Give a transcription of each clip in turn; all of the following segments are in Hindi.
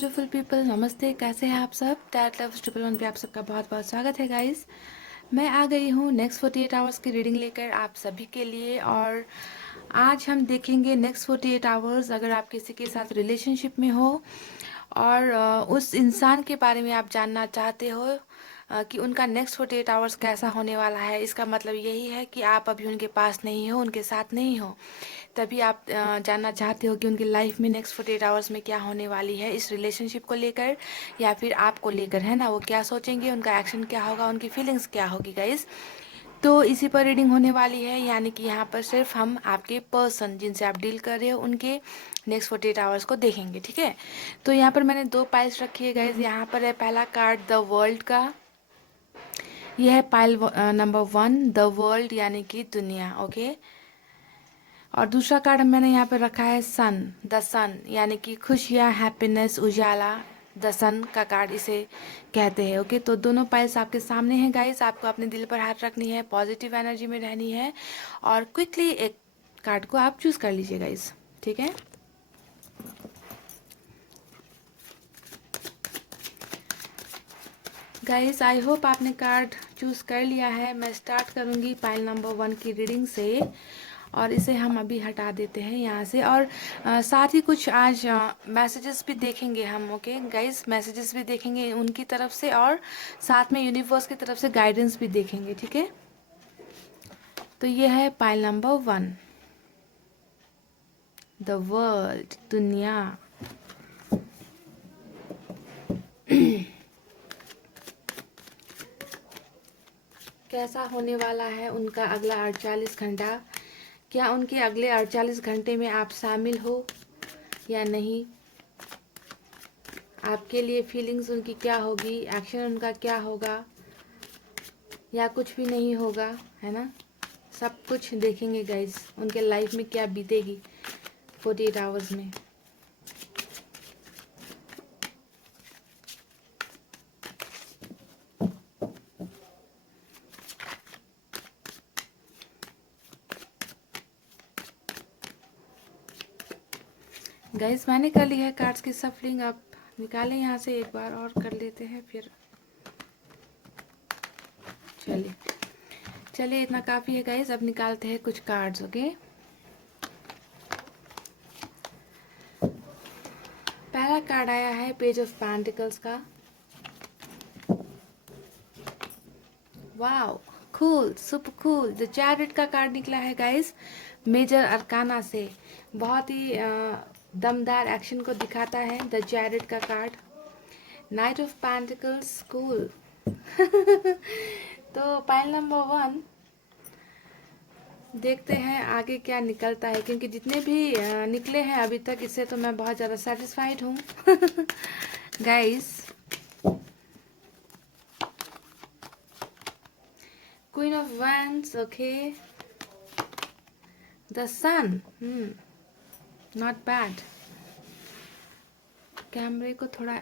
ब्यूटीफुल पीपल, नमस्ते। कैसे हैं आप सब? टैट लव्स 111 पे आप सबका बहुत बहुत स्वागत है गाइस। मैं आ गई हूँ नेक्स्ट 48 आवर्स की रीडिंग लेकर आप सभी के लिए। और आज हम देखेंगे नेक्स्ट 48 आवर्स, अगर आप किसी के साथ रिलेशनशिप में हो और उस इंसान के बारे में आप जानना चाहते हो कि उनका नेक्स्ट 48 आवर्स कैसा होने वाला है। इसका मतलब यही है कि आप अभी उनके पास नहीं हो, उनके साथ नहीं हो, तभी आप जानना चाहते हो कि उनकी लाइफ में नेक्स्ट 48 आवर्स में क्या होने वाली है, इस रिलेशनशिप को लेकर या फिर आपको लेकर, है ना। वो क्या सोचेंगे, उनका एक्शन क्या होगा, उनकी फीलिंग्स क्या होगी गाइस। तो इसी पर रीडिंग होने वाली है, यानी कि यहाँ पर सिर्फ हम आपके पर्सन जिनसे आप डील कर रहे हो उनके नेक्स्ट 48 आवर्स को देखेंगे, ठीक है। तो यहाँ पर मैंने 2 पाइल्स रखी है गाइस। यहाँ पर है पहला कार्ड द वर्ल्ड का, यह है पाइल नंबर 1 द वर्ल्ड यानी कि दुनिया, ओके। और दूसरा कार्ड मैंने यहाँ पे रखा है सन, द सन यानी कि खुशियाँ, हैप्पीनेस, उजाला। द सन का कार्ड इसे कहते हैं, ओके। तो दोनों पाइल्स आपके सामने हैं गाइस। आपको अपने दिल पर हाथ रखनी है, पॉजिटिव एनर्जी में रहनी है और क्विकली एक कार्ड को आप चूज कर लीजिए गाइस, ठीक है। गाइस आई होप आपने कार्ड चूज कर लिया है। मैं स्टार्ट करूंगी पाइल नंबर 1 की रीडिंग से और इसे हम अभी हटा देते हैं यहाँ से। और साथ ही कुछ आज मैसेजेस भी देखेंगे हम, ओके गाइस। मैसेजेस भी देखेंगे उनकी तरफ से और साथ में यूनिवर्स की तरफ से गाइडेंस भी देखेंगे, ठीक है। तो ये है पाइल नंबर 1 द वर्ल्ड, दुनिया। कैसा होने वाला है उनका अगला 48 घंटा? क्या उनके अगले 48 घंटे में आप शामिल हो या नहीं? आपके लिए फीलिंग्स उनकी क्या होगी, एक्शन उनका क्या होगा या कुछ भी नहीं होगा, है ना। सब कुछ देखेंगे गाइस, उनके लाइफ में क्या बीतेगी 48 आवर्स में। गाइस मैंने कर ली है कार्ड्स की सफलिंग। आप निकालें यहाँ से, एक बार और कर लेते हैं फिर। चलिए चलिए, इतना काफ़ी है गाइस। अब निकालते हैं कुछ कार्ड्स, ओके। पहला कार्ड आया है पेज ऑफ पेंटिकल्स का। Wow, cool, super cool. The chariot का कार्ड निकला है गाइस, मेजर अरकाना से। बहुत ही दमदार एक्शन को दिखाता है द चैरियट का card. Night of pentacles, cool. तो पाइल नंबर 1 देखते हैं आगे क्या निकलता है, क्योंकि जितने भी निकले हैं अभी तक, इससे तो मैं बहुत ज़्यादा सेटिस्फाइड हूँ guys. Queen of wands, okay. The sun, not bad. कैमरे को थोड़ा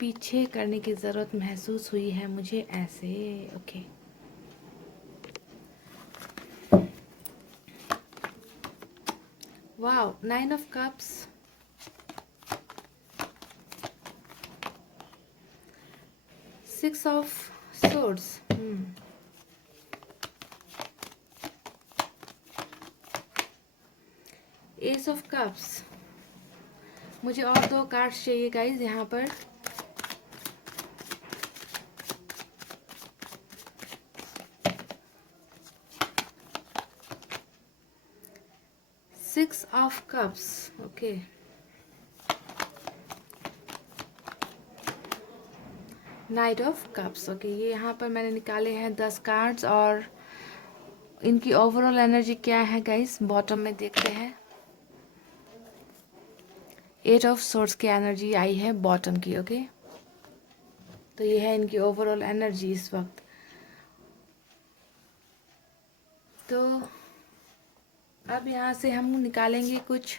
पीछे करने की ज़रूरत महसूस हुई है मुझे, ऐसे, okay. Wow, 9 of cups, six of swords, S of cups. मुझे और 2 कार्ड्स चाहिए गाइज यहाँ पर। Six of cups, okay. Night of cups, okay. ये यहाँ पर मैंने निकाले हैं 10 कार्ड्स और इनकी ओवरऑल एनर्जी क्या है गाइस, बॉटम में देखते हैं। 8 ऑफ सोर्ड्स की एनर्जी आई है बॉटम की, ओके। तो ये है इनकी ओवरऑल एनर्जी इस वक्त। तो अब यहाँ से हम निकालेंगे कुछ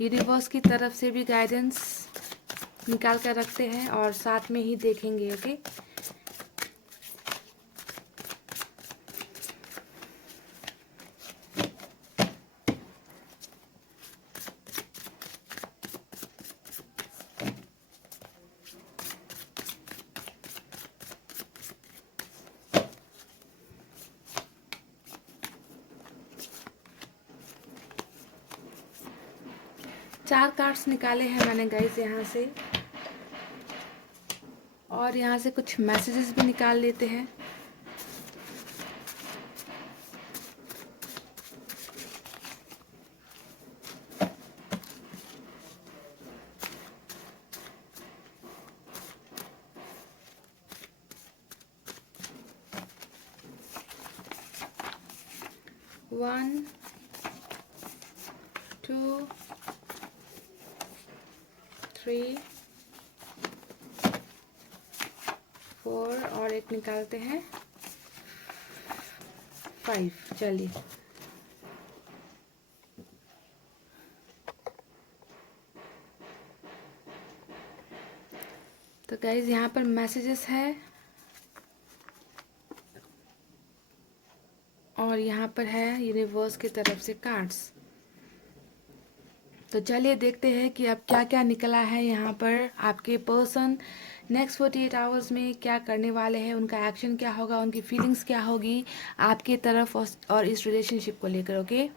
यूनिवर्स की तरफ से भी गाइडेंस निकाल कर रखते हैं और साथ में ही देखेंगे, ओके। 4 कार्ड्स निकाले हैं मैंने गाइस यहाँ से, और यहाँ से कुछ मैसेजेस भी निकाल लेते हैं। वन, टू, थ्री, 4 और एक निकालते हैं 5। चलिए, तो गाइज यहाँ पर मैसेजेस है और यहाँ पर है यूनिवर्स की तरफ से कार्ड्स। तो चलिए देखते हैं कि अब क्या क्या निकला है यहाँ पर। आपके पर्सन नेक्स्ट 48 आवर्स में क्या करने वाले हैं, उनका एक्शन क्या होगा, उनकी फीलिंग्स क्या होगी आपके तरफ और इस रिलेशनशिप को लेकर। ओके,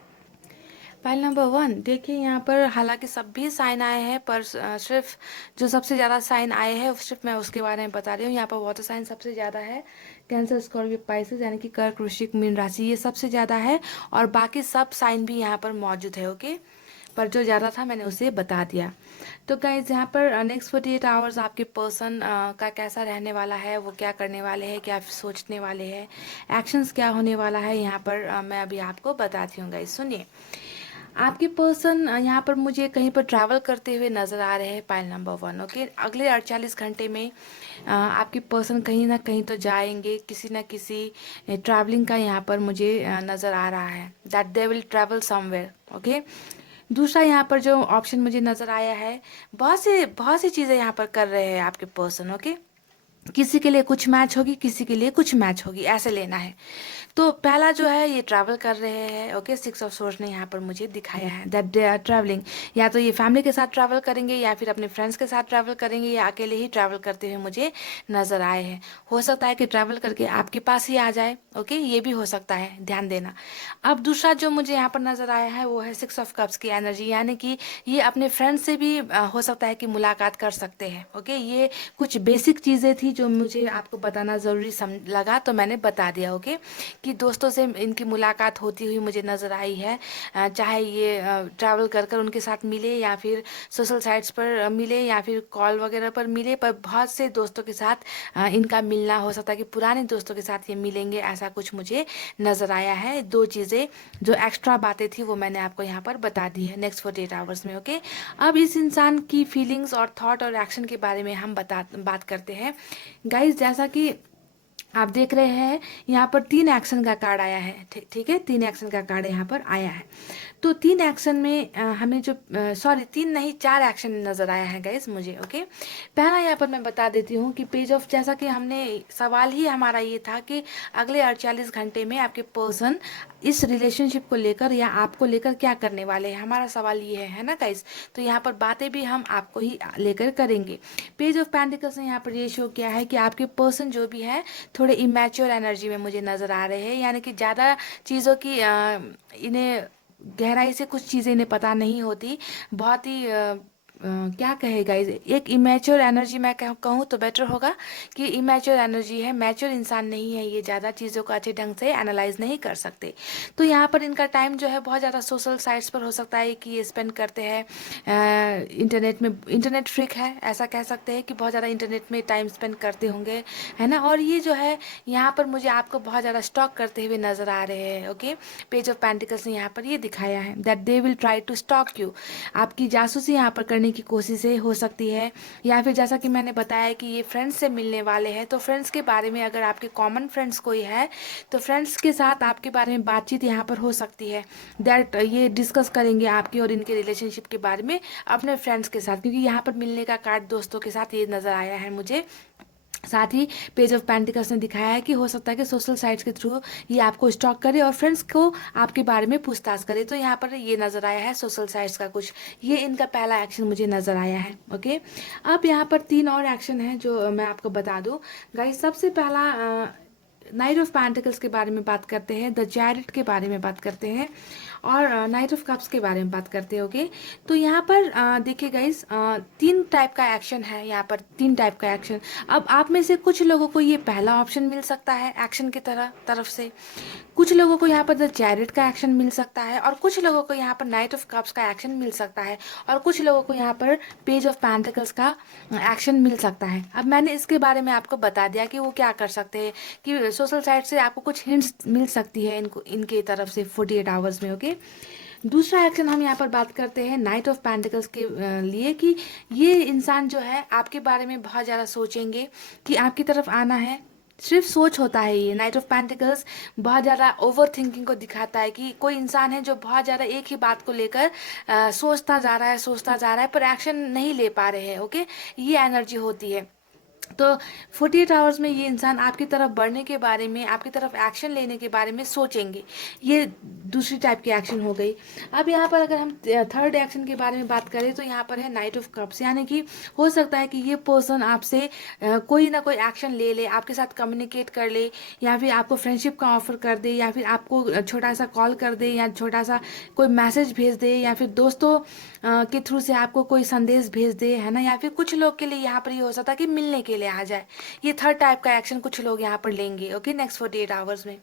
फाइल नंबर 1 देखिए, यहाँ पर हालांकि सब भी साइन आए हैं, पर सिर्फ जो सबसे ज़्यादा साइन आए हैं सिर्फ मैं उसके बारे में बता रही हूँ। यहाँ पर वाटर साइन सबसे ज़्यादा है, कैंसर, स्कॉर्पियो, पाइसेस यानी कि कर्क, वृश्चिक, मीन राशि, ये सबसे ज़्यादा है, और बाकी सब साइन भी यहाँ पर मौजूद है। ओके, पर जो ज़्यादा था मैंने उसे बता दिया। तो गाइज यहाँ पर नेक्स्ट 48 आवर्स आपके पर्सन का कैसा रहने वाला है, वो क्या करने वाले हैं, क्या सोचने वाले हैं, एक्शंस क्या होने वाला है, यहाँ पर मैं अभी आपको बताती हूँ। गाइज सुनिए, आपके पर्सन यहाँ पर मुझे कहीं पर ट्रैवल करते हुए नज़र आ रहे हैं। Pile number 1। ओके, अगले 48 घंटे में आपके पर्सन कहीं ना कहीं तो जाएंगे, किसी न किसी ट्रैवलिंग का यहाँ पर मुझे नज़र आ रहा है, that they will travel somewhere. Okay, दूसरा यहाँ पर जो ऑप्शन मुझे नज़र आया है, बहुत सी चीज़ें यहाँ पर कर रहे हैं आपके पर्सन। ओके, किसी के लिए कुछ मैच होगी, किसी के लिए कुछ मैच होगी, ऐसे लेना है। तो पहला जो है ये ट्रैवल कर रहे हैं। ओके, 6 ऑफ सोर्स ने यहाँ पर मुझे दिखाया है दैट दे आर ट्रैवलिंग। या तो ये फैमिली के साथ ट्रैवल करेंगे, या फिर अपने फ्रेंड्स के साथ ट्रैवल करेंगे, या अकेले ही ट्रैवल करते हुए मुझे नज़र आए हैं। हो सकता है कि ट्रैवल करके आपके पास ही आ जाए। ओके, ये भी हो सकता है, ध्यान देना। अब दूसरा जो मुझे यहाँ पर नज़र आया है वो है 6 ऑफ कप्स की एनर्जी, यानी कि ये अपने फ्रेंड से भी हो सकता है कि मुलाकात कर सकते हैं। ओके, ये कुछ बेसिक चीज़ें थी जो मुझे आपको बताना ज़रूरी लगा, तो मैंने बता दिया। ओके, कि दोस्तों से इनकी मुलाकात होती हुई मुझे नज़र आई है, चाहे ये ट्रैवल कर कर उनके साथ मिले, या फिर सोशल साइट्स पर मिले, या फिर कॉल वगैरह पर मिले, पर बहुत से दोस्तों के साथ इनका मिलना हो सकता है कि पुराने दोस्तों के साथ ये मिलेंगे, ऐसा कुछ मुझे नज़र आया है। 2 चीज़ें जो एक्स्ट्रा बातें थी वो मैंने आपको यहाँ पर बता दी है नेक्स्ट 48 आवर्स में। ओके, अब इस इंसान की फीलिंग्स और थॉट और एक्शन के बारे में हम बात करते हैं। गाइज, जैसा कि आप देख रहे हैं यहाँ पर 3 एक्शन का कार्ड आया है। ठीक है, 3 एक्शन का कार्ड यहाँ पर आया है। तो 3 एक्शन में हमें जो 3 नहीं 4 एक्शन नज़र आया है गाइस मुझे। ओके, पहला यहाँ पर मैं बता देती हूँ कि पेज ऑफ, जैसा कि हमने सवाल ही हमारा ये था कि अगले 48 घंटे में आपके पर्सन इस रिलेशनशिप को लेकर या आपको लेकर क्या करने वाले हैं, हमारा सवाल ये है ना गाइस। तो यहाँ पर बातें भी हम आपको ही लेकर करेंगे। पेज ऑफ पेंटिकल्स ने यहाँ पर ये शो किया है कि आपके पर्सन जो भी है थोड़े इमेच्योर एनर्जी में मुझे नज़र आ रहे हैं, यानी कि ज़्यादा चीज़ों की इन्हें गहराई से कुछ चीज़ें इन्हें पता नहीं होती, बहुत ही क्या कहे गाइज, एक इमेच्योर एनर्जी मैं कहूँ तो बेटर होगा कि इमेच्योर एनर्जी है, मैच्योर इंसान नहीं है ये, ज़्यादा चीज़ों को अच्छे ढंग से एनालाइज नहीं कर सकते। तो यहाँ पर इनका टाइम जो है बहुत ज़्यादा सोशल साइट्स पर हो सकता है कि ये स्पेंड करते हैं, इंटरनेट में, इंटरनेट फ्रीक है ऐसा कह सकते हैं कि बहुत ज़्यादा इंटरनेट में टाइम स्पेंड करते होंगे, है ना। और ये जो है यहाँ पर मुझे आपको बहुत ज़्यादा स्टॉक करते हुए नज़र आ रहे हैं। ओके, पेज ऑफ पेंटिकल्स ने यहाँ पर ये दिखाया है that they will try to stalk you, आपकी जासूसी यहाँ पर करने की कोशिशें हो सकती है, या फिर जैसा कि मैंने बताया कि ये फ्रेंड्स से मिलने वाले हैं, तो फ्रेंड्स के बारे में अगर आपके कॉमन फ्रेंड्स कोई है तो फ्रेंड्स के साथ आपके बारे में बातचीत यहाँ पर हो सकती है, दैट ये डिस्कस करेंगे आपकी और इनके रिलेशनशिप के बारे में अपने फ्रेंड्स के साथ, क्योंकि यहाँ पर मिलने का कार्ड दोस्तों के साथ ये नज़र आया है मुझे। साथ ही पेज ऑफ पेंटिकल्स ने दिखाया है कि हो सकता है कि सोशल साइट्स के थ्रू ये आपको स्टॉक करे और फ्रेंड्स को आपके बारे में पूछताछ करे, तो यहाँ पर ये नज़र आया है सोशल साइट्स का कुछ, ये इनका पहला एक्शन मुझे नज़र आया है। ओके, अब यहाँ पर 3 और एक्शन है जो मैं आपको बता दूँ गाइस। सबसे पहला नाइट ऑफ पेंटिकल्स के बारे में बात करते हैं, द चैरिट के बारे में बात करते हैं, और नाइट ऑफ कप्स के बारे में बात करते हैं। ओके, तो यहाँ पर देखिए गाइस, तीन टाइप का एक्शन है, यहाँ पर तीन टाइप का एक्शन। अब आप में से कुछ लोगों को ये पहला ऑप्शन मिल सकता है एक्शन की तरफ से, कुछ लोगों को यहाँ पर द चैरिट का एक्शन मिल सकता है, और कुछ लोगों को यहाँ पर नाइट ऑफ कप्स का एक्शन मिल सकता है, और कुछ लोगों को यहाँ पर पेज ऑफ पेंटिकल्स का एक्शन मिल सकता है। अब मैंने इसके बारे में आपको बता दिया कि वो क्या कर सकते हैं, कि सोशल साइट से आपको कुछ हिंट्स मिल सकती है इनको, इनके तरफ से 48 आवर्स में। ओके, दूसरा एक्शन हम यहाँ पर बात करते हैं नाइट ऑफ पेंटिकल्स के लिए, कि ये इंसान जो है आपके बारे में बहुत ज़्यादा सोचेंगे कि आपकी तरफ आना है। सिर्फ सोच होता है ये नाइट ऑफ पेंटिकल्स, बहुत ज़्यादा ओवर थिंकिंग को दिखाता है, कि कोई इंसान है जो बहुत ज़्यादा एक ही बात को लेकर सोचता जा रहा है, पर एक्शन नहीं ले पा रहे हैं। ओके, ये एनर्जी होती है। तो 48 आवर्स में ये इंसान आपकी तरफ बढ़ने के बारे में, आपकी तरफ एक्शन लेने के बारे में सोचेंगे। ये दूसरी टाइप की एक्शन हो गई। अब यहाँ पर अगर हम थर्ड एक्शन के बारे में बात करें, तो यहाँ पर है नाइट ऑफ कप्स, यानी कि हो सकता है कि ये पर्सन आपसे कोई ना कोई एक्शन ले ले, आपके साथ कम्युनिकेट कर ले, या फिर आपको फ्रेंडशिप का ऑफर कर दे, या फिर आपको छोटा सा कॉल कर दे, या छोटा सा कोई मैसेज भेज दे, या फिर दोस्तों के थ्रू से आपको कोई संदेश भेज दे, है ना। या फिर कुछ लोग के लिए यहाँ पर ये हो सकता है कि मिलने के लिए आ जाए। ये थर्ड टाइप का एक्शन कुछ लोग यहाँ पर लेंगे। ओके, नेक्स्ट 48 आवर्स में।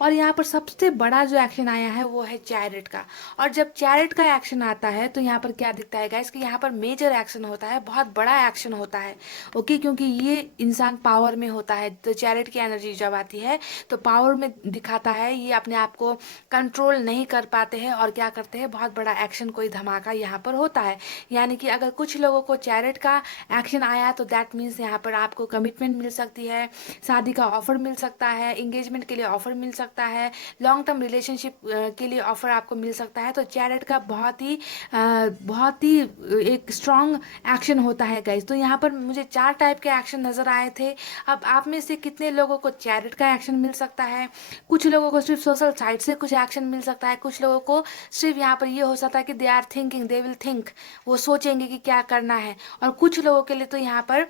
और यहाँ पर सबसे बड़ा जो एक्शन आया है वो है चैरिट का। और जब चैरिट का एक्शन आता है तो यहाँ पर क्या दिखता है गाइस, कि यहाँ पर मेजर एक्शन होता है, बहुत बड़ा एक्शन होता है। ओके, क्योंकि ये इंसान पावर में होता है, तो चैरिट की एनर्जी जब आती है तो पावर में दिखाता है, ये अपने आप को कंट्रोल नहीं कर पाते हैं और क्या करते हैं, बहुत बड़ा एक्शन, कोई धमाका यहाँ पर होता है। यानी कि अगर कुछ लोगों को चैरिट का एक्शन आया तो दैट मीन्स यहाँ पर आपको कमिटमेंट मिल सकती है, शादी का ऑफर मिल सकता है, इंगेजमेंट के लिए ऑफर मिल सकता है, लॉन्ग टर्म रिलेशनशिप के लिए ऑफर आपको मिल सकता है। तो चैरिट का बहुत ही एक स्ट्रॉन्ग एक्शन होता है गाइज। तो यहाँ पर मुझे 4 टाइप के एक्शन नज़र आए थे। अब आप में से कितने लोगों को चैरिट का एक्शन मिल सकता है, कुछ लोगों को सिर्फ सोशल साइट से कुछ एक्शन मिल सकता है, कुछ लोगों को सिर्फ यहाँ पर ये हो सकता है कि दे विल थिंक, वो सोचेंगे कि क्या करना है, और कुछ लोगों के लिए तो यहाँ पर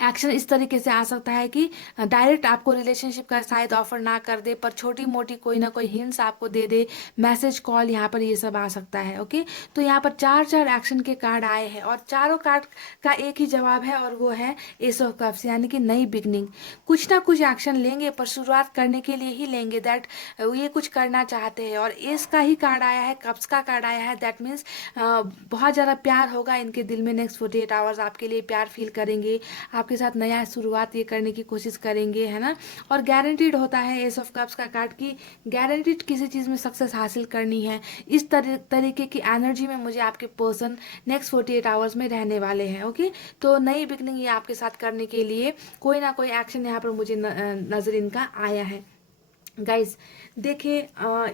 एक्शन इस तरीके से आ सकता है कि डायरेक्ट आपको रिलेशनशिप का शायद ऑफर ना कर दे, पर छोटी मोटी कोई ना कोई हिंट्स आपको दे दे, मैसेज कॉल, यहाँ पर ये सब आ सकता है। ओके, तो यहाँ पर 4 एक्शन के कार्ड आए हैं, और चारों कार्ड का एक ही जवाब है, और वो है एस ऑफ कप्स, यानी कि नई बिगनिंग। कुछ ना कुछ एक्शन लेंगे, पर शुरुआत करने के लिए ही लेंगे, दैट ये कुछ करना चाहते हैं। और एस का ही कार्ड आया है, कप्स का कार्ड आया है, दैट मीन्स बहुत ज़्यादा प्यार होगा इनके दिल में। नेक्स्ट 48 आवर्स आपके लिए प्यार फील करेंगे, आपके साथ नया शुरुआत ये करने की कोशिश करेंगे, है ना। और गारंटीड होता है एस ऑफ कप्स का कार्ड, की गारंटीड किसी चीज़ में सक्सेस हासिल करनी है। इस तरीके की एनर्जी में मुझे आपके पर्सन नेक्स्ट 48 आवर्स में रहने वाले हैं। ओके, तो नई बिगनिंग ये आपके साथ करने के लिए कोई ना कोई एक्शन यहाँ पर मुझे नज़र इनका आया है। गाइस देखिए,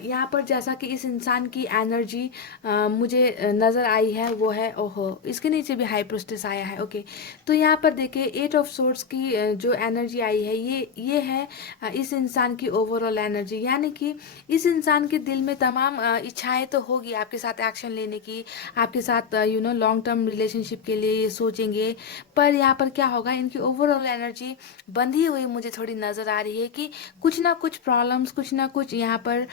यहाँ पर जैसा कि इस इंसान की एनर्जी मुझे नज़र आई है, वो है, ओहो, इसके नीचे भी हाई प्रोस्टेस आया है। ओके, तो यहाँ पर देखिए 8 ऑफ सोर्ड्स की जो एनर्जी आई है, ये है इस इंसान की ओवरऑल एनर्जी। यानी कि इस इंसान के दिल में तमाम इच्छाएं तो होगी आपके साथ एक्शन लेने की, आपके साथ लॉन्ग टर्म रिलेशनशिप के लिए ये सोचेंगे, पर यहाँ पर क्या होगा, इनकी ओवरऑल एनर्जी बंधी हुई मुझे थोड़ी नज़र आ रही है, कि कुछ ना कुछ प्रॉब्लम्स, कुछ ना कुछ यहाँ पर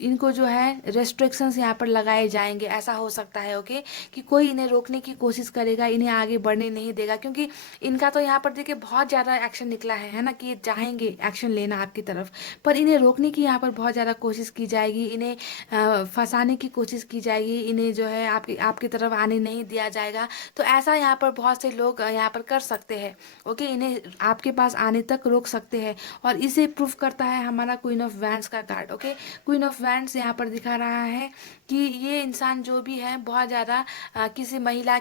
इनको जो है रेस्ट्रिक्शंस यहाँ पर लगाए जाएंगे, ऐसा हो सकता है। ओके, कि कोई इन्हें रोकने की कोशिश करेगा, इन्हें आगे बढ़ने नहीं देगा, क्योंकि इनका तो यहाँ पर देखिए बहुत ज़्यादा एक्शन निकला है ना, कि चाहेंगे एक्शन लेना आपकी तरफ, पर इन्हें रोकने की यहाँ पर बहुत ज़्यादा कोशिश की जाएगी, इन्हें फंसाने की कोशिश की जाएगी, इन्हें जो है आपकी तरफ आने नहीं दिया जाएगा। तो ऐसा यहाँ पर बहुत से लोग यहाँ पर कर सकते हैं। ओके, इन्हें आपके पास आने तक रोक सकते हैं, और इसे प्रूफ करता है हमारा क्वीन ऑफ वैंड्स का card. Okay, queen of wands यहाँ पर दिखा रहा है कि ये इंसान जो भी है बहुत ज़्यादा किसी महिला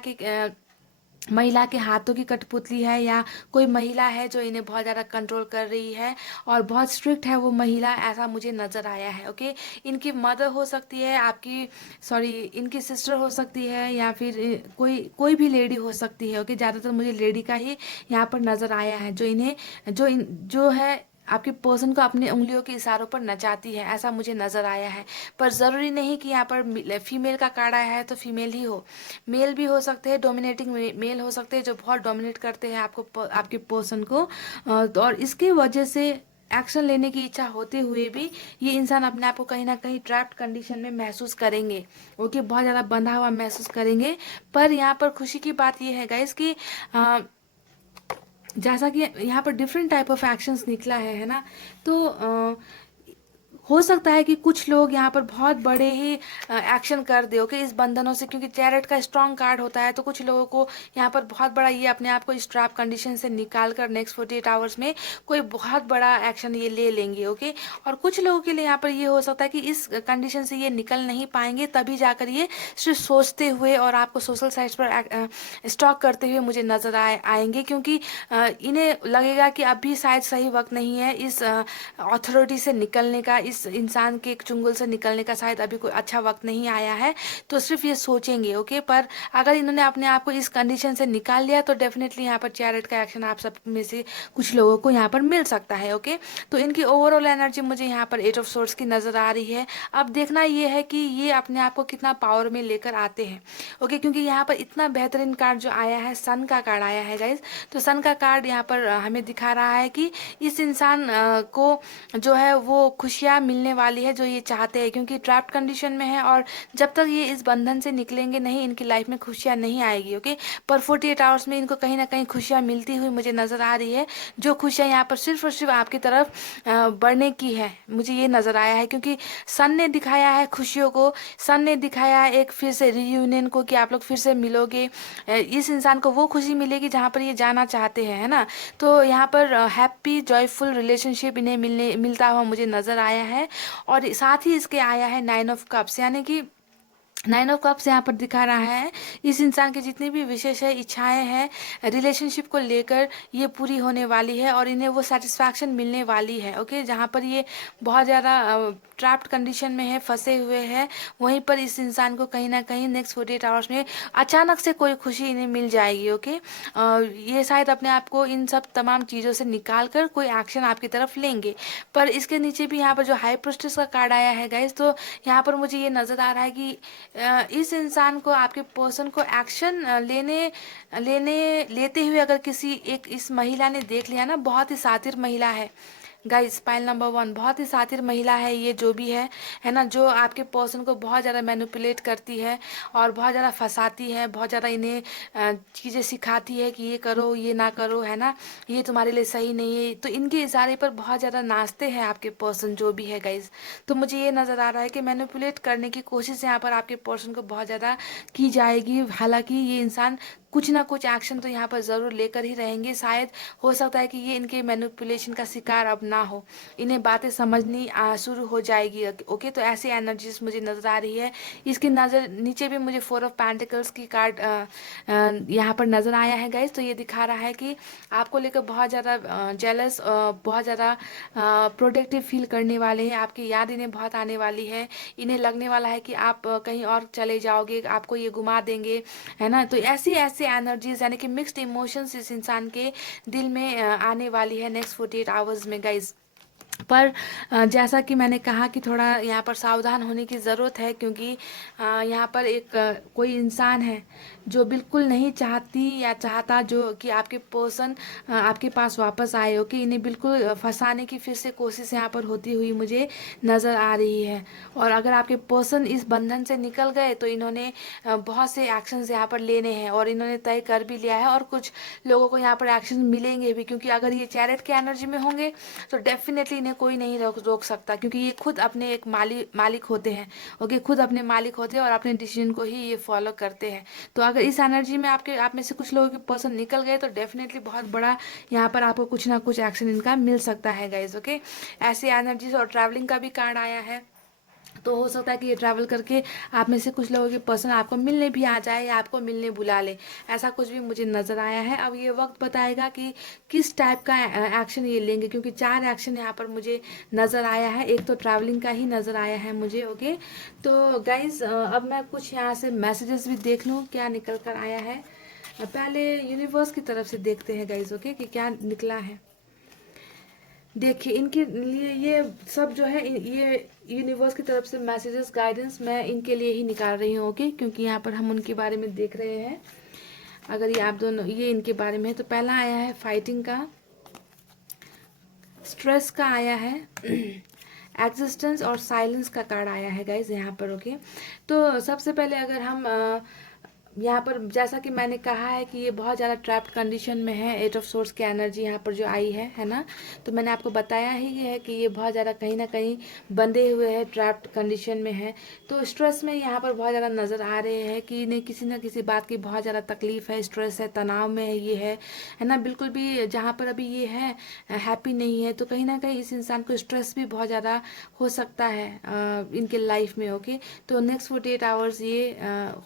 के हाथों की कठपुतली है, या कोई महिला है जो इन्हें बहुत ज़्यादा कंट्रोल कर रही है, और बहुत स्ट्रिक्ट है वो महिला, ऐसा मुझे नज़र आया है। ओके, इनकी मदर हो सकती है, इनकी सिस्टर हो सकती है, या फिर कोई भी लेडी हो सकती है। ओके, ज़्यादातर मुझे लेडी का ही यहाँ पर नज़र आया है, जो है आपके पर्सन को अपने उंगलियों के इशारों पर नचाती है, ऐसा मुझे नज़र आया है। पर ज़रूरी नहीं कि यहाँ पर फीमेल का कार्ड आया है तो फीमेल ही हो, मेल भी हो सकते हैं, डोमिनेटिंग मेल हो सकते हैं जो बहुत डोमिनेट करते हैं आपके पर्सन को। और इसकी वजह से एक्शन लेने की इच्छा होते हुए भी ये इंसान अपने आप को कहीं ना कहीं ट्रैप्ड कंडीशन में महसूस करेंगे, ओके, बहुत ज़्यादा बंधा हुआ महसूस करेंगे। पर यहाँ पर खुशी की बात ये है गाइस कि जैसा कि यहाँ पर डिफरेंट टाइप ऑफ एक्शंस निकला है ना, तो हो सकता है कि कुछ लोग यहाँ पर बहुत बड़े ही एक्शन कर दे, ओके, इस बंधनों से, क्योंकि चैरिट का स्ट्रॉन्ग कार्ड होता है। तो कुछ लोगों को यहाँ पर बहुत बड़ा ये अपने आप को इस ट्रैप कंडीशन से निकाल कर नेक्स्ट 48 आवर्स में कोई बहुत बड़ा एक्शन ये ले लेंगे, ओके। और कुछ लोगों के लिए यहाँ पर ये हो सकता है कि इस कंडीशन से ये निकल नहीं पाएंगे, तभी जाकर ये सिर्फ सोचते हुए और आपको सोशल साइट्स पर स्टॉक करते हुए मुझे नजर आएंगे, क्योंकि इन्हें लगेगा कि अभी शायद सही वक्त नहीं है इस अथॉरिटी से निकलने का, इस इंसान के चुंगल से निकलने का शायद अभी कोई अच्छा वक्त नहीं आया है। तो सिर्फ ये सोचेंगे, ओके। पर अगर इन्होंने अपने आप को इस कंडीशन से निकाल लिया तो डेफिनेटली यहाँ पर चैरिट का एक्शन आप सब में से कुछ लोगों को यहाँ पर मिल सकता है, ओके। तो इनकी ओवरऑल एनर्जी मुझे यहाँ पर 8 ऑफ सोर्ड्स की नज़र आ रही है। अब देखना ये है कि ये अपने आप को कितना पावर में लेकर आते हैं, ओके, क्योंकि यहाँ पर इतना बेहतरीन कार्ड जो आया है, सन का कार्ड आया है गाइज। तो सन का कार्ड यहाँ पर हमें दिखा रहा है कि इस इंसान को जो है वो खुशियाँ मिलने वाली है जो ये चाहते हैं, क्योंकि ट्रैप्ड कंडीशन में है और जब तक ये इस बंधन से निकलेंगे नहीं, इनकी लाइफ में खुशियाँ नहीं आएगी, ओके। पर 48 आवर्स में इनको कहीं ना कहीं खुशियाँ मिलती हुई मुझे नज़र आ रही है, जो खुशियाँ यहाँ पर सिर्फ और सिर्फ आपकी तरफ बढ़ने की है, मुझे ये नज़र आया है। क्योंकि सन ने दिखाया है खुशियों को, सन ने दिखाया है एक फिर से रियूनियन को, कि आप लोग फिर से मिलोगे, इस इंसान को वो खुशी मिलेगी जहाँ पर ये जाना चाहते हैं, है ना। तो यहाँ पर हैप्पी जॉयफुल रिलेशनशिप इन्हें मिलता हुआ मुझे नज़र आया है। और साथ ही इसके आया है 9 ऑफ कप्स, यानी कि 9 ऑफ कप्स यहाँ पर दिखा रहा है इस इंसान की जितनी भी विशेष है इच्छाएं हैं रिलेशनशिप को लेकर, ये पूरी होने वाली है और इन्हें वो सेटिस्फैक्शन मिलने वाली है, ओके। जहाँ पर ये बहुत ज़्यादा ट्रैप्ड कंडीशन में है, फंसे हुए हैं, वहीं पर इस इंसान को कहीं ना कहीं नेक्स्ट 48 आवर्स में अचानक से कोई खुशी इन्हें मिल जाएगी, ओके। ये शायद अपने आप को इन सब तमाम चीज़ों से निकाल कर कोई एक्शन आपकी तरफ लेंगे। पर इसके नीचे भी यहाँ पर जो हाई प्रेस्टिस का कार्ड आया है गाइस, तो यहाँ पर मुझे ये नज़र आ रहा है कि इस इंसान को, आपके पर्सन को एक्शन लेते हुए अगर किसी एक इस महिला ने देख लिया ना, बहुत ही शातिर महिला है गाइस, पाइल नंबर 1, बहुत ही शातिर महिला है ये, जो भी है ना, जो आपके पर्सन को बहुत ज़्यादा मैनिपुलेट करती है और बहुत ज़्यादा फंसाती है, बहुत ज़्यादा इन्हें चीज़ें सिखाती है कि ये करो ये ना करो, है ना, ये तुम्हारे लिए सही नहीं है। तो इनके इशारे पर बहुत ज़्यादा नाचते हैं आपके पर्सन जो भी है गाइस। तो मुझे ये नज़र आ रहा है कि मैनिपुलेट करने की कोशिश यहाँ पर आपके पर्सन को बहुत ज़्यादा की जाएगी। हालांकि ये इंसान कुछ ना कुछ एक्शन तो यहाँ पर ज़रूर लेकर ही रहेंगे। शायद हो सकता है कि ये इनके मैनिपुलेशन का शिकार अब ना हो, इन्हें बातें समझनी शुरू हो जाएगी, ओके। तो ऐसी एनर्जीज मुझे नज़र आ रही है। इसकी नज़र नीचे भी मुझे 4 ऑफ पेंटिकल्स की कार्ड यहाँ पर नज़र आया है गाइस। तो ये दिखा रहा है कि आपको लेकर बहुत ज़्यादा जेलस, बहुत ज़्यादा प्रोटेक्टिव फील करने वाले हैं, आपकी याद इन्हें बहुत आने वाली है, इन्हें लगने वाला है कि आप कहीं और चले जाओगे, आपको ये घुमा देंगे, है ना। तो ऐसी ऐसी एनर्जीज, यानी कि मिक्स्ड इमोशंस इस इंसान के दिल में आने वाली है नेक्स्ट 48 आवर्स में गाइज। पर जैसा कि मैंने कहा कि थोड़ा यहाँ पर सावधान होने की ज़रूरत है, क्योंकि यहाँ पर एक कोई इंसान है जो बिल्कुल नहीं चाहती या चाहता जो कि आपके पर्सन आपके पास वापस आए हो, कि इन्हें बिल्कुल फंसाने की फिर से कोशिश यहाँ पर होती हुई मुझे नज़र आ रही है। और अगर आपके पर्सन इस बंधन से निकल गए तो इन्होंने बहुत से एक्शंस यहाँ पर लेने हैं और इन्होंने तय कर भी लिया है, और कुछ लोगों को यहाँ पर एक्शन मिलेंगे भी, क्योंकि अगर ये चैरिट के एनर्जी में होंगे तो डेफिनेटली इन्हें कोई नहीं रोक सकता, क्योंकि ये खुद अपने एक मालिक होते हैं, ओके, खुद अपने मालिक होते हैं और अपने डिसीजन को ही ये फॉलो करते हैं। तो अगर इस एनर्जी में आप में से कुछ लोगों के पर्सन निकल गए तो डेफिनेटली बहुत बड़ा यहाँ पर आपको कुछ ना कुछ एक्शन इनका मिल सकता है गाइज, ओके। ऐसी एनर्जीज, और ट्रैवलिंग का भी कार्ड आया है, तो हो सकता है कि ये ट्रैवल करके आप में से कुछ लोगों के पर्सन आपको मिलने भी आ जाए या आपको मिलने बुला ले, ऐसा कुछ भी मुझे नज़र आया है। अब ये वक्त बताएगा कि किस टाइप का एक्शन ये लेंगे, क्योंकि 4 एक्शन यहाँ पर मुझे नज़र आया है, एक तो ट्रैवलिंग का ही नज़र आया है मुझे, ओके। तो गाइज अब मैं कुछ यहाँ से मैसेजेस भी देख लूँ क्या निकल कर आया है। पहले यूनिवर्स की तरफ से देखते हैं गाइज, ओके, कि क्या निकला है। देखिए इनके लिए ये सब जो है ये यूनिवर्स की तरफ से मैसेजेस गाइडेंस मैं इनके लिए ही निकाल रही हूँ, ओके, क्योंकि यहाँ पर हम उनके बारे में देख रहे हैं। अगर ये आप दोनों ये इनके बारे में है तो पहला आया है फाइटिंग का, स्ट्रेस का आया है, एग्जिस्टेंस और साइलेंस का कार्ड आया है गाइज यहाँ पर, ओके। तो सबसे पहले अगर हम यहाँ पर जैसा कि मैंने कहा है कि ये बहुत ज़्यादा ट्रैप्ड कंडीशन में है, एट ऑफ सोर्स की एनर्जी यहाँ पर जो आई है ना, तो मैंने आपको बताया ही है कि ये बहुत ज़्यादा कहीं ना कहीं बंधे हुए हैं, ट्रैप्ड कंडीशन में है। तो स्ट्रेस में यहाँ पर बहुत ज़्यादा नज़र आ रहे हैं कि इन्हें किसी न किसी बात की बहुत ज़्यादा तकलीफ है, स्ट्रेस है, तनाव में है, ये है ना। बिल्कुल भी जहाँ पर अभी ये है हैप्पी नहीं है, तो कहीं ना कहीं इस इंसान को स्ट्रेस भी बहुत ज़्यादा हो सकता है इनके लाइफ में, ओके। तो नेक्स्ट 48 आवर्स ये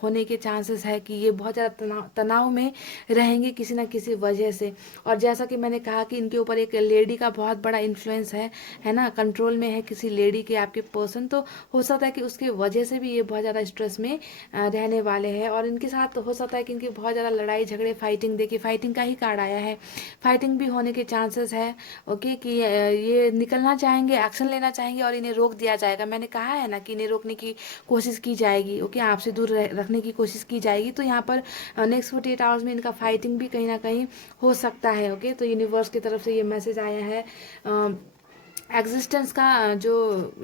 होने के चांसेस है कि ये बहुत ज़्यादा तनाव में रहेंगे किसी ना किसी वजह से। और जैसा कि मैंने कहा कि इनके ऊपर एक लेडी का बहुत बड़ा इन्फ्लुएंस है ना, कंट्रोल में है किसी लेडी के आपके पर्सन, तो हो सकता है कि उसके वजह से भी ये बहुत ज़्यादा स्ट्रेस में रहने वाले हैं। और इनके साथ हो सकता है कि इनकी बहुत ज़्यादा लड़ाई झगड़े, फाइटिंग, देखिए फाइटिंग का ही कार्ड आया है, फाइटिंग भी होने के चांसेस है, ओके, कि ये निकलना चाहेंगे, एक्शन लेना चाहेंगे और इन्हें रोक दिया जाएगा। मैंने कहा है ना कि इन्हें रोकने की कोशिश की जाएगी, ओके, आपसे दूर रखने की कोशिश की जाएगी। तो यहाँ पर नेक्स्ट 48 आवर्स में इनका फाइटिंग भी कहीं ना कहीं हो सकता है, ओके। तो यूनिवर्स की तरफ से ये मैसेज आया है। एग्जिस्टेंस का जो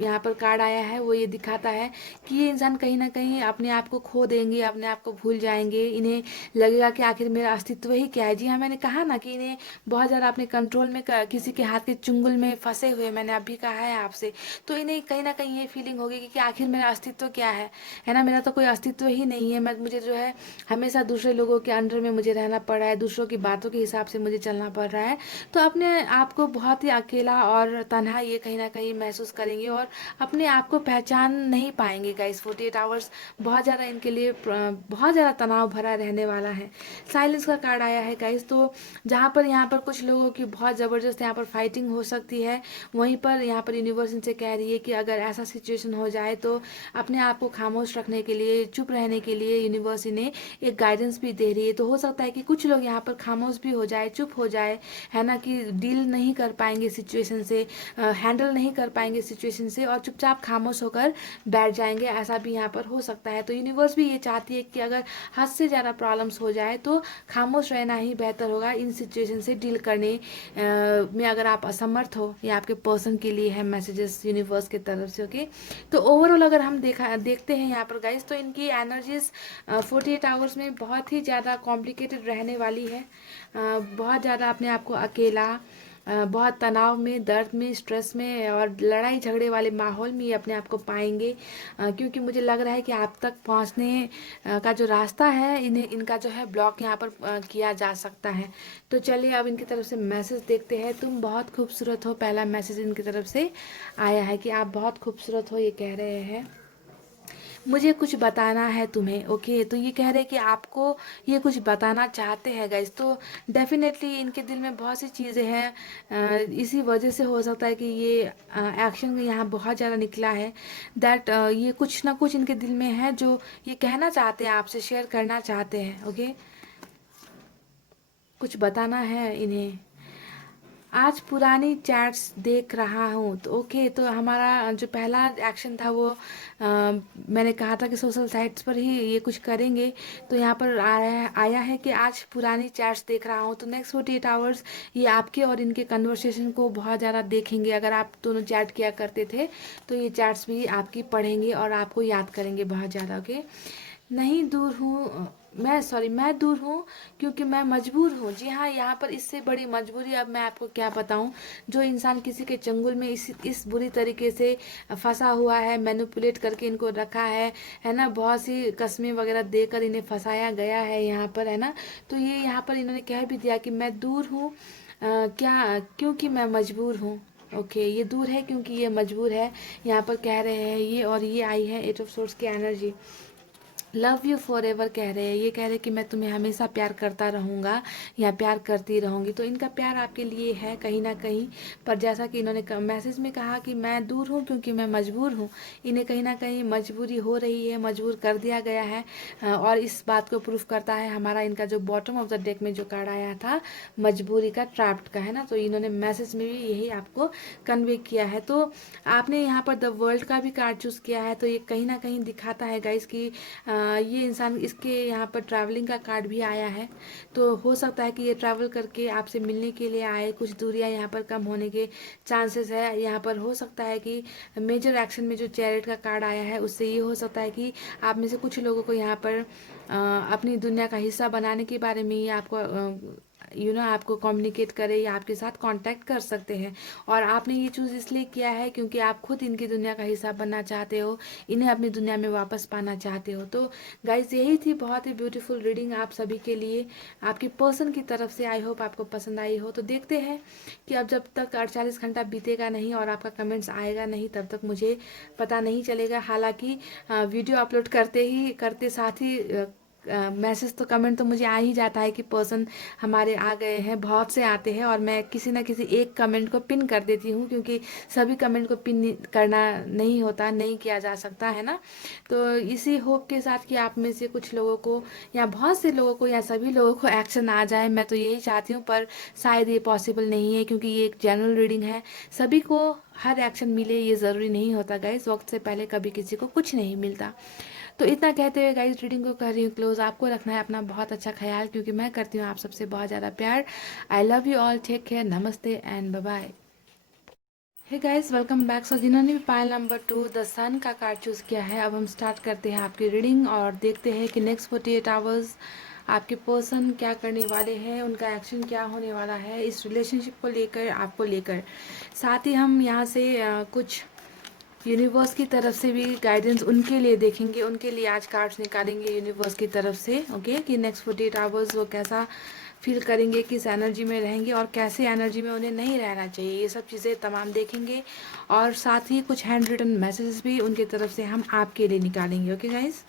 यहाँ पर कार्ड आया है वो ये दिखाता है कि ये इंसान कहीं ना कहीं अपने आप को खो देंगे, अपने आप को भूल जाएंगे, इन्हें लगेगा कि आखिर मेरा अस्तित्व ही क्या है। जी हाँ, मैंने कहा ना कि इन्हें बहुत ज़्यादा अपने कंट्रोल में किसी के हाथ के चुंगल में फंसे हुए, मैंने अभी कहा है आपसे। तो इन्हें कहीं ना कहीं ये फीलिंग होगी कि आखिर मेरा अस्तित्व क्या है ना, मेरा तो कोई अस्तित्व ही नहीं है। मुझे जो है हमेशा दूसरे लोगों के अंडर में मुझे रहना पड़ रहा है, दूसरों की बातों के हिसाब से मुझे चलना पड़ रहा है। तो अपने आप को बहुत ही अकेला और तन्हा ये कहीं ना कहीं महसूस करेंगे और अपने आप को पहचान नहीं पाएंगे गाइस। 48 आवर्स बहुत ज़्यादा इनके लिए बहुत ज़्यादा तनाव भरा रहने वाला है। साइलेंस का कार्ड आया है गाइस, तो जहाँ पर यहाँ पर कुछ लोगों की बहुत ज़बरदस्त यहाँ पर फाइटिंग हो सकती है, वहीं पर यहाँ पर यूनिवर्स इनसे कह रही है कि अगर ऐसा सिचुएशन हो जाए तो अपने आप को खामोश रखने के लिए, चुप रहने के लिए यूनिवर्स इन्हें एक गाइडेंस भी दे रही है। तो हो सकता है कि कुछ लोग यहाँ पर खामोश भी हो जाए, चुप हो जाए, है ना, कि डील नहीं कर पाएंगे सिचुएशन से, हैंडल नहीं कर पाएंगे सिचुएशन से और चुपचाप खामोश होकर बैठ जाएंगे, ऐसा भी यहाँ पर हो सकता है। तो यूनिवर्स भी ये चाहती है कि अगर हद से ज़्यादा प्रॉब्लम्स हो जाए तो खामोश रहना ही बेहतर होगा इन सिचुएशन से डील करने में। अगर आप असमर्थ हो, ये आपके पर्सन के लिए है मैसेजेस यूनिवर्स की तरफ से, ओके। तो ओवरऑल अगर हम देखते हैं यहाँ पर गाइस, तो इनकी एनर्जीज 48 आवर्स में बहुत ही ज़्यादा कॉम्प्लिकेटेड रहने वाली है। बहुत ज़्यादा अपने आप को अकेला, बहुत तनाव में, दर्द में, स्ट्रेस में और लड़ाई झगड़े वाले माहौल में ये अपने आप को पाएंगे, क्योंकि मुझे लग रहा है कि आप तक पहुंचने का जो रास्ता है इनका जो है ब्लॉक यहाँ पर किया जा सकता है। तो चलिए अब इनकी तरफ से मैसेज देखते हैं। तुम बहुत खूबसूरत हो, पहला मैसेज इनकी तरफ से आया है कि आप बहुत खूबसूरत हो, ये कह रहे हैं मुझे कुछ बताना है तुम्हें, ओके। तो ये कह रहे हैं कि आपको ये कुछ बताना चाहते हैं गाइस। तो डेफिनेटली इनके दिल में बहुत सी चीज़ें हैं, इसी वजह से हो सकता है कि ये एक्शन यहाँ बहुत ज़्यादा निकला है, दैट ये कुछ ना कुछ इनके दिल में है जो ये कहना चाहते हैं, आपसे शेयर करना चाहते हैं, ओके। कुछ बताना है इन्हें। आज पुरानी चैट्स देख रहा हूँ, तो ओके। तो हमारा जो पहला एक्शन था वो मैंने कहा था कि सोशल साइट्स पर ही ये कुछ करेंगे। तो यहाँ पर आया है कि आज पुरानी चैट्स देख रहा हूँ। तो नेक्स्ट 48 आवर्स ये आपके और इनके कन्वर्सेशन को बहुत ज़्यादा देखेंगे। अगर आप दोनों चैट किया करते थे तो ये चैट्स भी आपकी पढ़ेंगे और आपको याद करेंगे बहुत ज़्यादा, ओके। नहीं दूर हूँ मैं दूर हूँ क्योंकि मैं मजबूर हूँ। जी हाँ, यहाँ पर इससे बड़ी मजबूरी अब मैं आपको क्या बताऊँ। जो इंसान किसी के चंगुल में इस बुरी तरीके से फंसा हुआ है, मैनिपुलेट करके इनको रखा है ना, बहुत सी कस्में वगैरह देकर इन्हें फंसाया गया है यहाँ पर, है ना। तो ये यहाँ पर इन्होंने कह भी दिया कि मैं दूर हूँ क्या क्योंकि मैं मजबूर हूँ, ओके। ये दूर है क्योंकि ये मजबूर है, यहाँ पर कह रहे हैं ये। और ये आई है 8 ऑफ सोर्ड्स की energy. Love you for ever कह रहे हैं, ये कह रहे हैं कि मैं तुम्हें हमेशा प्यार करता रहूँगा या प्यार करती रहूँगी। तो इनका प्यार आपके लिए है कहीं ना कहीं। पर जैसा कि इन्होंने मैसेज में कहा कि मैं दूर हूँ क्योंकि मैं मजबूर हूँ, इन्हें कहीं ना कहीं मजबूरी हो रही है, मजबूर कर दिया गया है। और इस बात को प्रूफ करता है हमारा इनका जो बॉटम ऑफ द डेक में जो कार्ड आया था, मजबूरी का, ट्रैप्ड का, है ना। तो इन्होंने मैसेज में भी यही आपको कन्वे किया है। तो आपने यहाँ पर द वर्ल्ड का भी कार्ड चूज़ किया है, तो ये कहीं ना कहीं दिखाता है गाइस कि ये इंसान, इसके यहाँ पर ट्रैवलिंग का कार्ड भी आया है। तो हो सकता है कि ये ट्रैवल करके आपसे मिलने के लिए आए, कुछ दूरियां यहाँ पर कम होने के चांसेस है। यहाँ पर हो सकता है कि मेजर एक्शन में जो चैरिट का कार्ड आया है उससे ये हो सकता है कि आप में से कुछ लोगों को यहाँ पर अपनी दुनिया का हिस्सा बनाने के बारे में ये आपको आपको कम्युनिकेट करे या आपके साथ कांटेक्ट कर सकते हैं। और आपने ये चूज़ इसलिए किया है क्योंकि आप खुद इनकी दुनिया का हिस्सा बनना चाहते हो, इन्हें अपनी दुनिया में वापस पाना चाहते हो। तो गाइज यही थी बहुत ही ब्यूटीफुल रीडिंग आप सभी के लिए, आपकी पर्सन की तरफ से। आई होप आपको पसंद आई हो। तो देखते हैं कि अब जब तक 48 घंटा बीतेगा नहीं और आपका कमेंट्स आएगा नहीं, तब तक मुझे पता नहीं चलेगा। हालांकि वीडियो अपलोड करते साथ ही मैसेज तो, कमेंट तो मुझे आ ही जाता है कि पर्सन हमारे आ गए हैं, बहुत से आते हैं और मैं किसी ना किसी एक कमेंट को पिन कर देती हूँ, क्योंकि सभी कमेंट को पिन करना नहीं होता, नहीं किया जा सकता, है ना। तो इसी होप के साथ कि आप में से कुछ लोगों को या बहुत से लोगों को या सभी लोगों को एक्शन आ जाए, मैं तो यही चाहती हूँ। पर शायद ये पॉसिबल नहीं है क्योंकि ये एक जनरल रीडिंग है, सभी को हर एक्शन मिले ये ज़रूरी नहीं होता गाइस। वक्त से पहले कभी किसी को कुछ नहीं मिलता। तो इतना कहते हुए गाइस रीडिंग को कर रही हूँ क्लोज। आपको रखना है अपना बहुत अच्छा ख्याल, क्योंकि मैं करती हूँ आप सबसे बहुत ज़्यादा प्यार। I love you all, take care, नमस्ते and bye bye. Hey guys, welcome back. So जिन्होंने भी पायल नंबर 2 द सन का कार्ड चूज़ किया है, अब हम स्टार्ट करते हैं आपकी रीडिंग और देखते हैं कि नेक्स्ट 48 आवर्स आपके पर्सन क्या करने वाले हैं, उनका एक्शन क्या होने वाला है इस रिलेशनशिप को लेकर, आपको लेकर। साथ ही हम यहाँ से कुछ यूनिवर्स की तरफ से भी गाइडेंस उनके लिए देखेंगे, उनके लिए आज कार्ड्स निकालेंगे यूनिवर्स की तरफ से, ओके। कि नेक्स्ट 48 आवर्स वो कैसा फील करेंगे, किस एनर्जी में रहेंगे और कैसे एनर्जी में उन्हें नहीं रहना चाहिए, ये सब चीज़ें तमाम देखेंगे। और साथ ही कुछ हैंड रिटन मैसेजेस भी उनकी तरफ से हम आपके लिए निकालेंगे, ओके गाइज।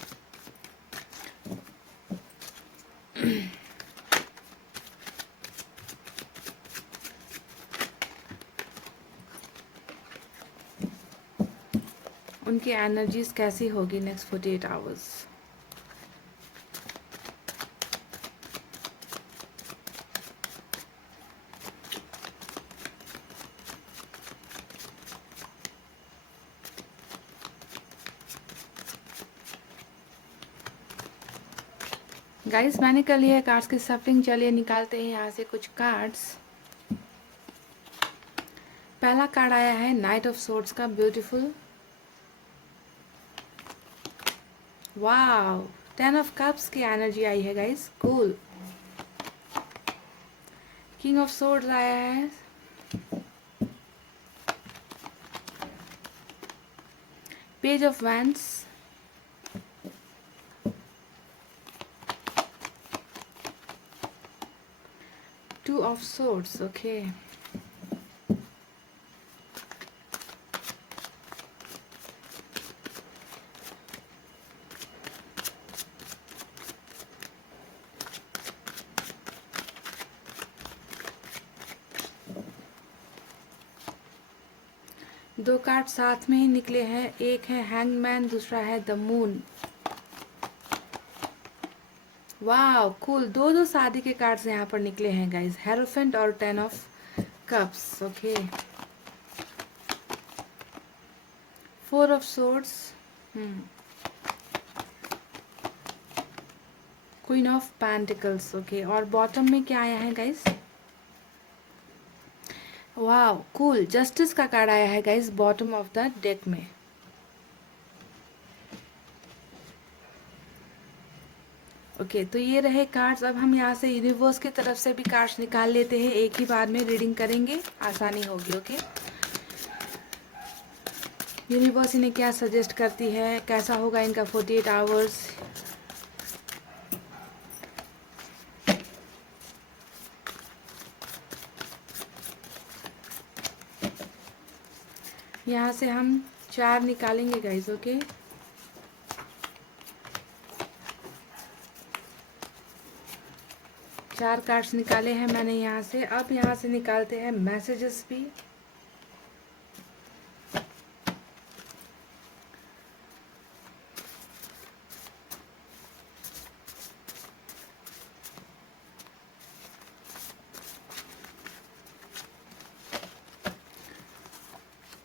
उनकी एनर्जीज कैसी होगी नेक्स्ट 48 आवर्स। गाइस मैंने कर लिया है कार्ड्स की सफलिंग, चलिए निकालते हैं यहाँ से कुछ कार्ड्स। पहला कार्ड आया है नाइट ऑफ सोर्ड्स का, ब्यूटीफुल, वाव। 10 ऑफ कप्स की एनर्जी आई है guys, cool. King of swords आया है, page of wands, two of swords, okay. दो कार्ड साथ में ही निकले हैं, एक है हैंगमैन, दूसरा है द मून। वाव कूल, दो दो शादी के कार्ड्स यहाँ पर निकले हैं गाइज, हेरोफेंट और 10 of cups, okay. 4 of swords, queen of pentacles, okay. और बॉटम में क्या आया है गाइज, वाव कूल, जस्टिस का कार्ड आया है guys bottom of the deck में। ओके तो ये रहे कार्ड्स। अब हम यहाँ से यूनिवर्स की तरफ से भी कार्ड्स निकाल लेते हैं, एक ही बार में रीडिंग करेंगे, आसानी होगी, ओके। यूनिवर्स इन्हें क्या सजेस्ट करती है, कैसा होगा इनका 48 आवर्स। यहाँ से हम 4 निकालेंगे गाइज, ओके। 4 कार्ड्स निकाले हैं मैंने यहाँ से। अब यहाँ से निकालते हैं मैसेजेस भी।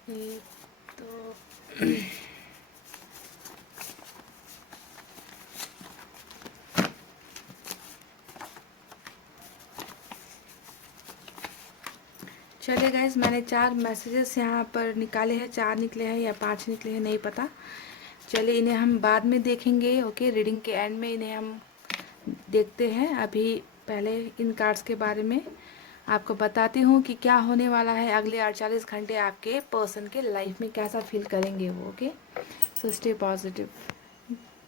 एक तो चलिए गाइस, मैंने 4 मैसेजेस यहाँ पर निकाले हैं। 4 निकले हैं या 5 निकले हैं नहीं पता। चलिए इन्हें हम बाद में देखेंगे। ओके, रीडिंग के एंड में इन्हें हम देखते हैं। अभी पहले इन कार्ड्स के बारे में आपको बताती हूँ कि क्या होने वाला है अगले 48 घंटे आपके पर्सन के लाइफ में, कैसा फील करेंगे वो। Okay, so stay positive.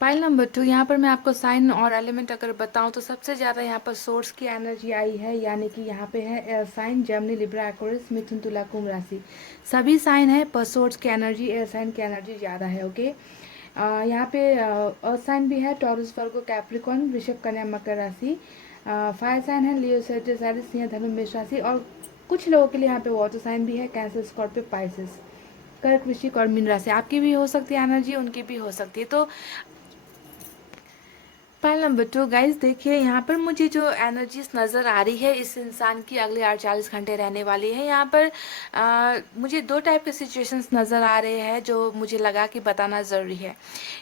Pile number 2, यहाँ पर मैं आपको साइन और एलिमेंट अगर बताऊँ तो सबसे ज़्यादा यहाँ पर सोर्स की एनर्जी आई है, यानी कि यहाँ पे है air sign, Gemini, Libra, Aquarius, मिथुन, तुला, कुंभ राशि। सभी साइन है पर सोर्स की एनर्जी, एयर साइन की एनर्जी ज़्यादा है। ओके, यहाँ पे अर्थ साइन भी है, टॉरस, वर्गो, कैप्रिकॉर्न, वृषभ, कन्या, मकर राशि। फायर साइन है लियो, सजिटेरियस, सिंह, धनु, मेष राशि। और कुछ लोगों के लिए यहाँ पे वाटर साइन भी है, कैंसर, स्कॉर्पियो, पाइसेस, कर्क, वृश्चिक और मीन राशि। आपकी भी हो सकती है एनर्जी, उनकी भी हो सकती है। तो पाइल नंबर 2 गाइज, देखिए यहाँ पर मुझे जो एनर्जीज नज़र आ रही है इस इंसान की अगले 48 घंटे रहने वाली है। यहाँ पर मुझे 2 टाइप के सिचुएशंस नज़र आ रहे हैं जो मुझे लगा कि बताना ज़रूरी है।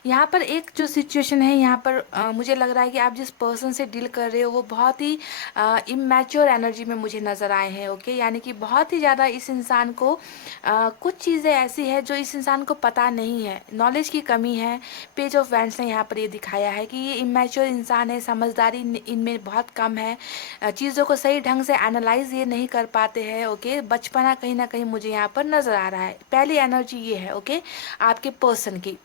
यहाँ पर एक जो सिचुएशन है, यहाँ पर मुझे लग रहा है कि आप जिस पर्सन से डील कर रहे हो वो बहुत ही इमैच्योर एनर्जी में मुझे नज़र आए हैं। ओके, यानी कि बहुत ही ज़्यादा इस इंसान को कुछ चीज़ें ऐसी है जो इस इंसान को पता नहीं है, नॉलेज की कमी है। पेज ऑफ वैंड्स ने यहाँ पर ये दिखाया है कि ये इमैच्योर इंसान है, समझदारी इनमें बहुत कम है, चीज़ों को सही ढंग से एनालाइज ये नहीं कर पाते हैं। ओके, बचपना कहीं ना कहीं मुझे यहाँ पर नज़र आ रहा है। पहली एनर्जी ये है ओके आपके पर्सन की।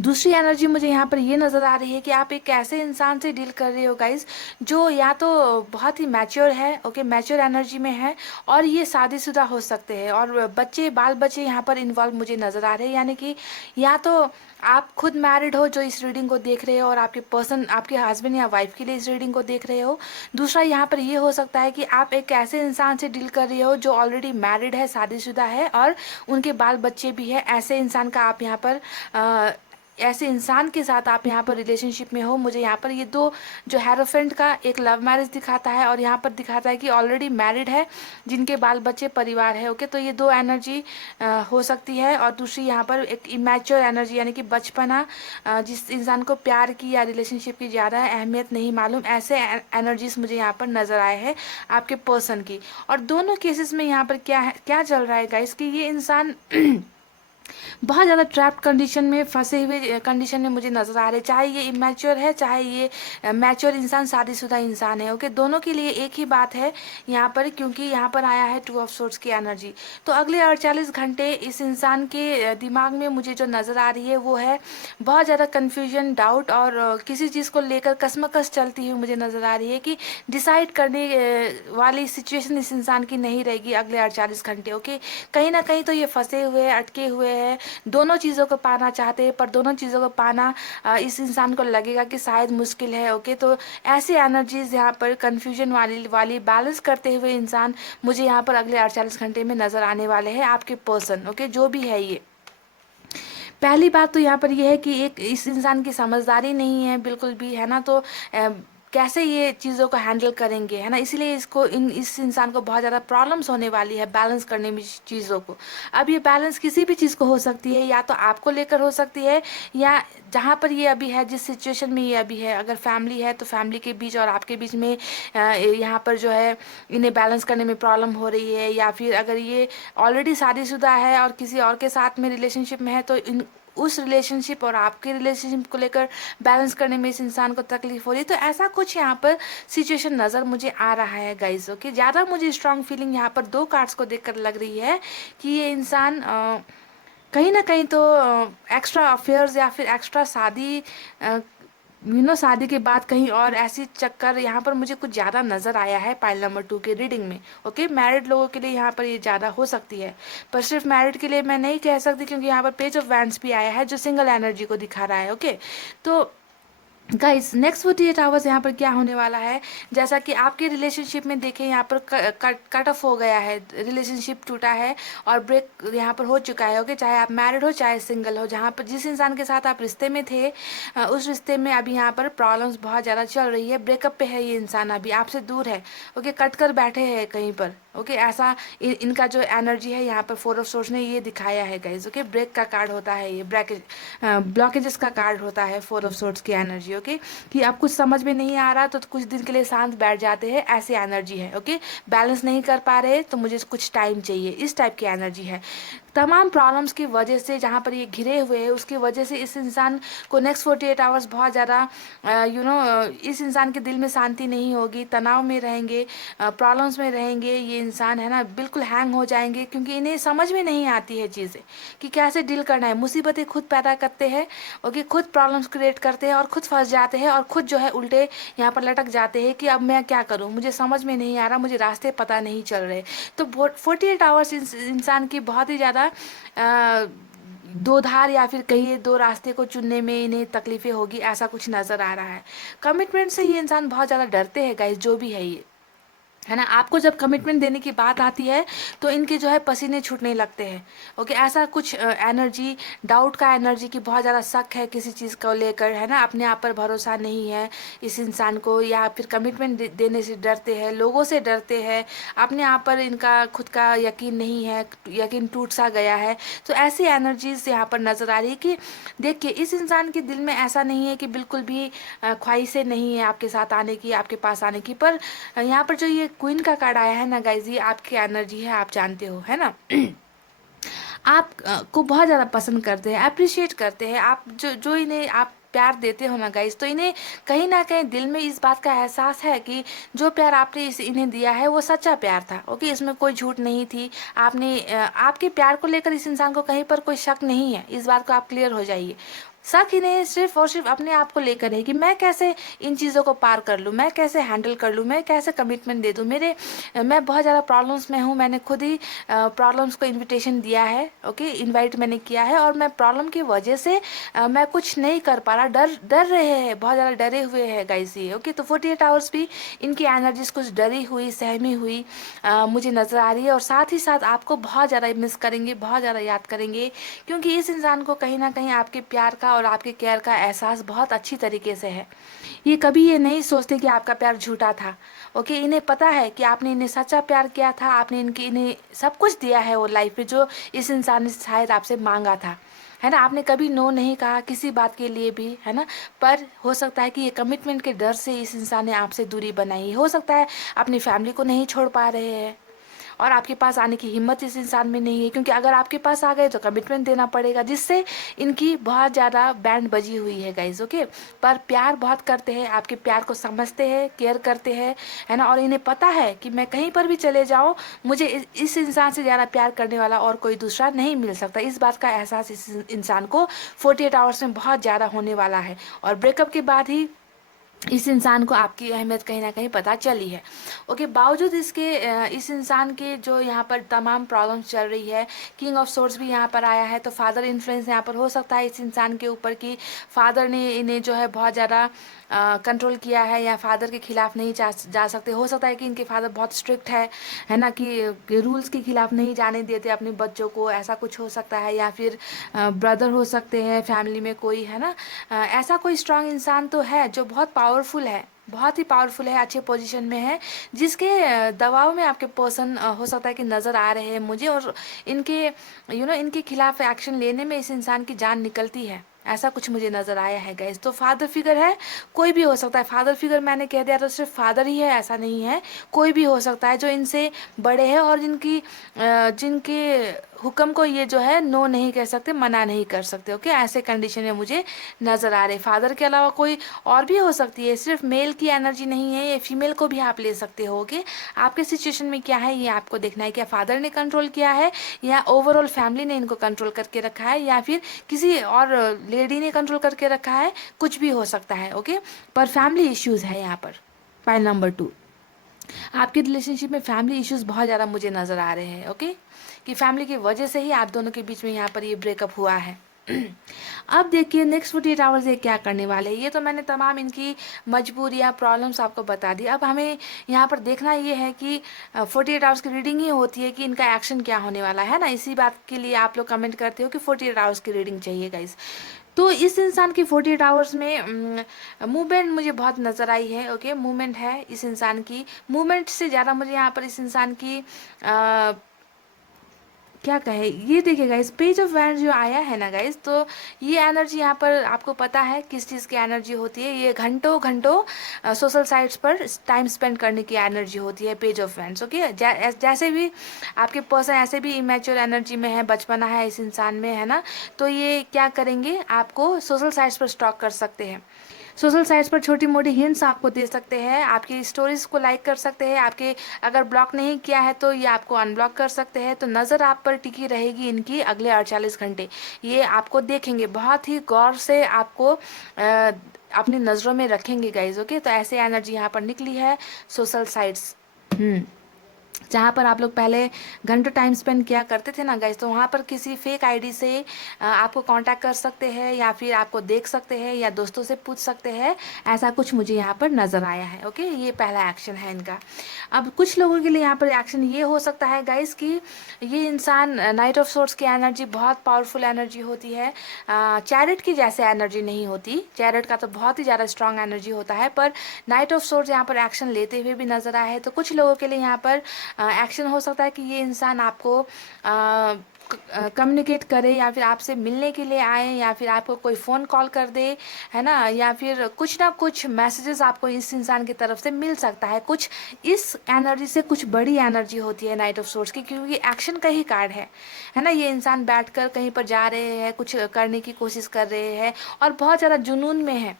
दूसरी एनर्जी मुझे यहाँ पर ये नज़र आ रही है कि आप एक ऐसे इंसान से डील कर रहे हो गाइज जो या तो बहुत ही मैच्योर है, ओके, मैच्योर एनर्जी में है, और ये शादीशुदा हो सकते हैं, और बच्चे, बाल बच्चे यहाँ पर इन्वॉल्व मुझे नज़र आ रहे हैं। यानी कि या तो आप खुद मैरिड हो जो इस रीडिंग को देख रहे हो और आपके पर्सन आपके हस्बैंड या वाइफ के लिए इस रीडिंग को देख रहे हो। दूसरा यहाँ पर ये हो सकता है कि आप एक ऐसे इंसान से डील कर रहे हो जो ऑलरेडी मैरिड है, शादीशुदा है, और उनके बाल बच्चे भी है। ऐसे इंसान का आप यहाँ पर ऐसे इंसान के साथ आप यहाँ पर रिलेशनशिप में हो। मुझे यहाँ पर ये 2 जो हेरोफेंट का एक लव मैरिज दिखाता है और यहाँ पर दिखाता है कि ऑलरेडी मैरिड है, जिनके बाल बच्चे, परिवार है। ओके, तो ये 2 एनर्जी हो सकती है। और दूसरी यहाँ पर एक इमैच्योर एनर्जी, यानी कि बचपना, जिस इंसान को प्यार की या रिलेशनशिप की ज़्यादा अहमियत नहीं मालूम, ऐसे एनर्जीज मुझे यहाँ पर नज़र आए हैं आपके पर्सन की। और दोनों केसेस में यहाँ पर क्या चल रहा है गाइस कि ये इंसान बहुत ज़्यादा ट्रैप्ड कंडीशन में, फंसे हुए कंडीशन में मुझे नज़र आ रहे, चाहे ये इमैच्योर है, चाहे ये मैच्योर इंसान, शादीशुदा इंसान है। ओके, दोनों के लिए एक ही बात है यहाँ पर, क्योंकि यहाँ पर आया है 2 ऑफ सोर्ड्स की एनर्जी। तो अगले 48 घंटे इस इंसान के दिमाग में मुझे जो नज़र आ रही है वो है बहुत ज़्यादा कन्फ्यूजन, डाउट, और किसी चीज़ को लेकर कसमकस चलती हुई मुझे नज़र आ रही है कि डिसाइड करने वाली सिचुएशन इस इंसान की नहीं रहेगी अगले 48 घंटे। ओके, कहीं ना कहीं तो ये फंसे हुए, अटके हुए हैं, दोनों चीज़ों को पाना चाहते हैं, पर दोनों चीज़ों को पाना इस इंसान को लगेगा कि शायद मुश्किल है। ओके, तो ऐसी एनर्जीज यहाँ पर कन्फ्यूजन वाली बैलेंस करते हुए इंसान मुझे यहाँ पर अगले 48 घंटे में नज़र आने वाले हैं आपके पर्सन। ओके, जो भी है ये पहली बात तो यहाँ पर यह है कि एक इस इंसान की समझदारी नहीं है बिल्कुल भी, है ना। तो कैसे ये चीज़ों को हैंडल करेंगे, है ना, इसलिए इस इंसान को बहुत ज़्यादा प्रॉब्लम्स होने वाली है बैलेंस करने में चीज़ों को। अब ये बैलेंस किसी भी चीज़ को हो सकती है, या तो आपको लेकर हो सकती है, या जहाँ पर ये अभी है, जिस सिचुएशन में ये अभी है, अगर फैमिली है तो फैमिली के बीच और आपके बीच में यहाँ पर जो है इन्हें बैलेंस करने में प्रॉब्लम हो रही है। या फिर अगर ये ऑलरेडी शादीशुदा है और किसी और के साथ में रिलेशनशिप में है, तो उस रिलेशनशिप और आपके रिलेशनशिप को लेकर बैलेंस करने में इस इंसान को तकलीफ हो रही है। तो ऐसा कुछ यहाँ पर सिचुएशन नज़र मुझे आ रहा है गाइज। ओके, ज़्यादा मुझे स्ट्रॉन्ग फीलिंग यहाँ पर 2 कार्ड्स को देखकर लग रही है कि ये इंसान कहीं ना कहीं तो एक्स्ट्रा अफेयर्स या फिर एक्स्ट्रा शादी, शादी के बाद कहीं और ऐसी चक्कर यहाँ पर मुझे कुछ ज़्यादा नज़र आया है पाइल नंबर 2 के रीडिंग में। ओके, मैरिड लोगों के लिए यहाँ पर ये ज़्यादा हो सकती है, पर सिर्फ मैरिड के लिए मैं नहीं कह सकती, क्योंकि यहाँ पर पेज ऑफ वैंड्स भी आया है जो सिंगल एनर्जी को दिखा रहा है। ओके, तो गाइस नेक्स्ट 48 आवर्स यहाँ पर क्या होने वाला है, जैसा कि आपके रिलेशनशिप में देखें यहाँ पर कट ऑफ हो गया है, रिलेशनशिप टूटा है और ब्रेक यहाँ पर हो चुका है। ओके, चाहे आप मैरिड हो चाहे सिंगल हो, जहाँ पर जिस इंसान के साथ आप रिश्ते में थे उस रिश्ते में अभी यहाँ पर प्रॉब्लम्स बहुत ज़्यादा चल रही है, ब्रेकअप पे है ये इंसान, अभी आपसे दूर है। ओके, कट कर बैठे हैं कहीं पर। ओके, ऐसा इनका जो एनर्जी है यहाँ पर 4 ऑफ सोर्स ने ये दिखाया है गाइज। ओके, ब्रेक का कार्ड होता है ये, ब्रेकेज ब्लॉकेजेस का कार्ड होता है 4 ऑफ सोर्स की एनर्जी। ओके, कि अब कुछ समझ में नहीं आ रहा तो कुछ दिन के लिए शांत बैठ जाते हैं, ऐसी एनर्जी है। ओके, बैलेंस नहीं कर पा रहे तो मुझे कुछ टाइम चाहिए, इस टाइप की एनर्जी है। तमाम प्रॉब्लम्स की वजह से जहाँ पर ये घिरे हुए हैं उसकी वजह से इस इंसान को नेक्स्ट 48 आवर्स बहुत ज़्यादा इस इंसान के दिल में शांति नहीं होगी, तनाव में रहेंगे, प्रॉब्लम्स में रहेंगे ये इंसान, है ना, बिल्कुल हैंग हो जाएंगे, क्योंकि इन्हें समझ में नहीं आती है चीज़ें कि कैसे डील करना है। मुसीबतें खुद पैदा करते हैं, ओके, खुद प्रॉब्लम्स क्रिएट करते हैं और खुद फंस जाते हैं और खुद जो है उल्टे यहाँ पर लटक जाते हैं कि अब मैं क्या करूँ, मुझे समझ में नहीं आ रहा, मुझे रास्ते पता नहीं चल रहे। तो 48 आवर्स इंसान की बहुत ही ज़्यादा दो धार या फिर कहिए दो रास्ते को चुनने में इन्हें तकलीफें होगी, ऐसा कुछ नज़र आ रहा है। कमिटमेंट से ये इंसान बहुत ज़्यादा डरते हैं गाइस, जो भी है ये, है ना। आपको जब कमिटमेंट देने की बात आती है तो इनके जो है पसीने छूटने लगते हैं। ओके, ऐसा कुछ एनर्जी, डाउट का एनर्जी की बहुत ज़्यादा शक है किसी चीज़ को लेकर, है ना, अपने आप पर भरोसा नहीं है इस इंसान को, या फिर कमिटमेंट देने से डरते हैं, लोगों से डरते हैं, अपने आप पर इनका खुद का यकीन नहीं है, यकीन टूट सा गया है। तो ऐसी एनर्जीज यहाँ पर नज़र आ रही है कि देखिए इस इंसान के दिल में ऐसा नहीं है कि बिल्कुल भी ख्वाहिशें नहीं है आपके साथ आने की, आपके पास आने की, पर यहाँ पर जो ये क्वीन का कार्ड आया है ना गाइज, ये आपकी एनर्जी है, आप जानते हो, है ना। आप को बहुत ज़्यादा पसंद करते हैं, अप्रिशिएट करते हैं आप, जो जो इन्हें आप प्यार देते हो ना गाइज, तो इन्हें कहीं ना कहीं दिल में इस बात का एहसास है कि जो प्यार आपने इन्हें दिया है वो सच्चा प्यार था। ओके, इसमें कोई झूठ नहीं थी। आपने आपके प्यार को लेकर इस इंसान को कहीं पर कोई शक नहीं है, इस बात को आप क्लियर हो जाइए। शक इन्हें सिर्फ और सिर्फ अपने आप को लेकर है कि मैं कैसे इन चीज़ों को पार कर लूँ, मैं कैसे हैंडल कर लूँ, मैं कैसे कमिटमेंट दे दूँ। मैं बहुत ज़्यादा प्रॉब्लम्स में हूँ, मैंने खुद ही प्रॉब्लम्स को इनविटेशन दिया है। ओके, इनवाइट मैंने किया है और मैं प्रॉब्लम की वजह से मैं कुछ नहीं कर पा रहा, डर डर रहे हैं, बहुत ज़्यादा डरे हुए हैं गाइस ये। ओके, तो 48 आवर्स भी इनकी एनर्जीज कुछ डरी हुई, सहमी हुई मुझे नज़र आ रही है, और साथ ही साथ आपको बहुत ज़्यादा मिस करेंगे, बहुत ज़्यादा याद करेंगे, क्योंकि इस इंसान को कहीं ना कहीं आपके प्यार का और आपके केयर का एहसास बहुत अच्छी तरीके से है। ये कभी ये नहीं सोचते कि आपका प्यार झूठा था। ओके, इन्हें पता है कि आपने इन्हें सच्चा प्यार किया था, आपने इन्हें सब कुछ दिया है वो लाइफ में जो इस इंसान ने शायद आपसे मांगा था, है ना। आपने कभी नो नहीं कहा किसी बात के लिए भी, है ना। पर हो सकता है कि ये कमिटमेंट के डर से इस इंसान ने आपसे दूरी बनाई, हो सकता है अपनी फैमिली को नहीं छोड़ पा रहे हैं और आपके पास आने की हिम्मत इस इंसान में नहीं है, क्योंकि अगर आपके पास आ गए तो कमिटमेंट देना पड़ेगा, जिससे इनकी बहुत ज़्यादा बैंड बजी हुई है गाइज। ओके, पर प्यार बहुत करते हैं, आपके प्यार को समझते हैं, केयर करते हैं, है ना, और इन्हें पता है कि मैं कहीं पर भी चले जाऊँ मुझे इस इंसान से ज़्यादा प्यार करने वाला और कोई दूसरा नहीं मिल सकता। इस बात का एहसास इस इंसान को 48 आवर्स में बहुत ज़्यादा होने वाला है, और ब्रेकअप के बाद ही इस इंसान को आपकी अहमियत कहीं ना कहीं पता चली है। ओके, बावजूद इसके इस इंसान के जो यहाँ पर तमाम प्रॉब्लम्स चल रही है, किंग ऑफ सोर्स भी यहाँ पर आया है, तो फादर इन्फ्लुएंस यहाँ पर हो सकता है इस इंसान के ऊपर कि फादर ने इन्हें जो है बहुत ज़्यादा कंट्रोल किया है, या फादर के खिलाफ नहीं जा सकते। हो सकता है कि इनके फादर बहुत स्ट्रिक्ट है ना, कि रूल्स के खिलाफ नहीं जाने देते अपने बच्चों को, ऐसा कुछ हो सकता है। या फिर ब्रदर हो सकते हैं फैमिली में कोई, है ना, ऐसा कोई स्ट्रांग इंसान तो है जो बहुत पावरफुल है, बहुत ही पावरफुल है, अच्छे पोजीशन में है, जिसके दबाव में आपके पर्सन हो सकता है कि नज़र आ रहे हैं मुझे, और इनके इनके खिलाफ एक्शन लेने में इस इंसान की जान निकलती है, ऐसा कुछ मुझे नज़र आया है गाइस। तो फादर फिगर है, कोई भी हो सकता है। फादर फिगर मैंने कह दिया तो सिर्फ फादर ही है ऐसा नहीं है, कोई भी हो सकता है जो इनसे बड़े हैं और जिनके हुक्म को ये जो है नो नहीं कह सकते, मना नहीं कर सकते। ओके, ऐसे कंडीशन में मुझे नज़र आ रहे। फादर के अलावा कोई और भी हो सकती है, सिर्फ मेल की एनर्जी नहीं है, ये फीमेल को भी आप ले सकते हो। ओके, आपके सिचुएशन में क्या है ये आपको देखना है, क्या फादर ने कंट्रोल किया है या ओवरऑल फैमिली ने इनको कंट्रोल करके रखा है, या फिर किसी और लेडी ने कंट्रोल करके रखा है, कुछ भी हो सकता है। ओके, पर फैमिली इश्यूज़ है यहाँ पर। पॉइंट नंबर 2, आपके रिलेशनशिप में फैमिली इश्यूज बहुत ज़्यादा मुझे नज़र आ रहे हैं। ओके, कि फैमिली की वजह से ही आप दोनों के बीच में यहाँ पर ये ब्रेकअप हुआ है। अब देखिए नेक्स्ट 48 आवर्स ये क्या करने वाले हैं। ये तो मैंने तमाम इनकी मजबूरियाँ प्रॉब्लम्स आपको बता दी। अब हमें यहाँ पर देखना ये है कि 48 आवर्स की रीडिंग ही होती है कि इनका एक्शन क्या होने वाला है ना। इसी बात के लिए आप लोग कमेंट करते हो कि 48 आवर्स की रीडिंग चाहिए गाइस। तो इस इंसान की 48 आवर्स में मूवमेंट मुझे बहुत नज़र आई है। ओके, मूवमेंट है इस इंसान की। मूवमेंट से ज़्यादा मुझे यहाँ पर इस इंसान की क्या कहे, ये देखिए गाइस पेज ऑफ वैंड जो आया है ना गाइस, तो ये एनर्जी यहाँ पर आपको पता है किस चीज़ की एनर्जी होती है। ये घंटों घंटों सोशल साइट्स पर टाइम स्पेंड करने की एनर्जी होती है पेज ऑफ वैंड्स। ओके, जैसे भी आपके पर्सन ऐसे भी इमेच्योर एनर्जी में है, बचपना है इस इंसान में, है ना। तो ये क्या करेंगे, आपको सोशल साइट्स पर स्टॉक कर सकते हैं। सोशल साइट्स पर छोटी मोटी हिंट्स आपको दे सकते हैं, आपकी स्टोरीज को लाइक कर सकते हैं, आपके अगर ब्लॉक नहीं किया है तो ये आपको अनब्लॉक कर सकते हैं। तो नज़र आप पर टिकी रहेगी इनकी अगले 48 घंटे। ये आपको देखेंगे, बहुत ही गौर से आपको अपनी नज़रों में रखेंगे गाइज। ओके, तो ऐसे एनर्जी यहाँ पर निकली है सोशल साइट्स। जहाँ पर आप लोग पहले घंटों टाइम स्पेंड किया करते थे ना गाइस, तो वहाँ पर किसी फेक आईडी से आपको कांटेक्ट कर सकते हैं, या फिर आपको देख सकते हैं, या दोस्तों से पूछ सकते हैं। ऐसा कुछ मुझे यहाँ पर नज़र आया है। ओके, ये पहला एक्शन है इनका। अब कुछ लोगों के लिए यहाँ पर एक्शन ये हो सकता है गाइस कि ये इंसान नाइट ऑफ सोर्ट्स की एनर्जी बहुत पावरफुल एनर्जी होती है। चैरिट की जैसे एनर्जी नहीं होती, चैरिट का तो बहुत ही ज़्यादा स्ट्रॉन्ग एनर्जी होता है, पर नाइट ऑफ सोर्ट्स यहाँ पर एक्शन लेते हुए भी नज़र आया है। तो कुछ लोगों के लिए यहाँ पर एक्शन हो सकता है कि ये इंसान आपको कम्युनिकेट करे, या फिर आपसे मिलने के लिए आए, या फिर आपको कोई फ़ोन कॉल कर दे, है ना, या फिर कुछ ना कुछ मैसेजेस आपको इस इंसान की तरफ से मिल सकता है। कुछ इस एनर्जी से कुछ बड़ी एनर्जी होती है नाइट ऑफ सोर्ट्स की, क्योंकि एक्शन का ही कार्ड है ना। ये इंसान बैठकर कहीं पर जा रहे हैं, कुछ करने की कोशिश कर रहे हैं, और बहुत ज़्यादा जुनून में है,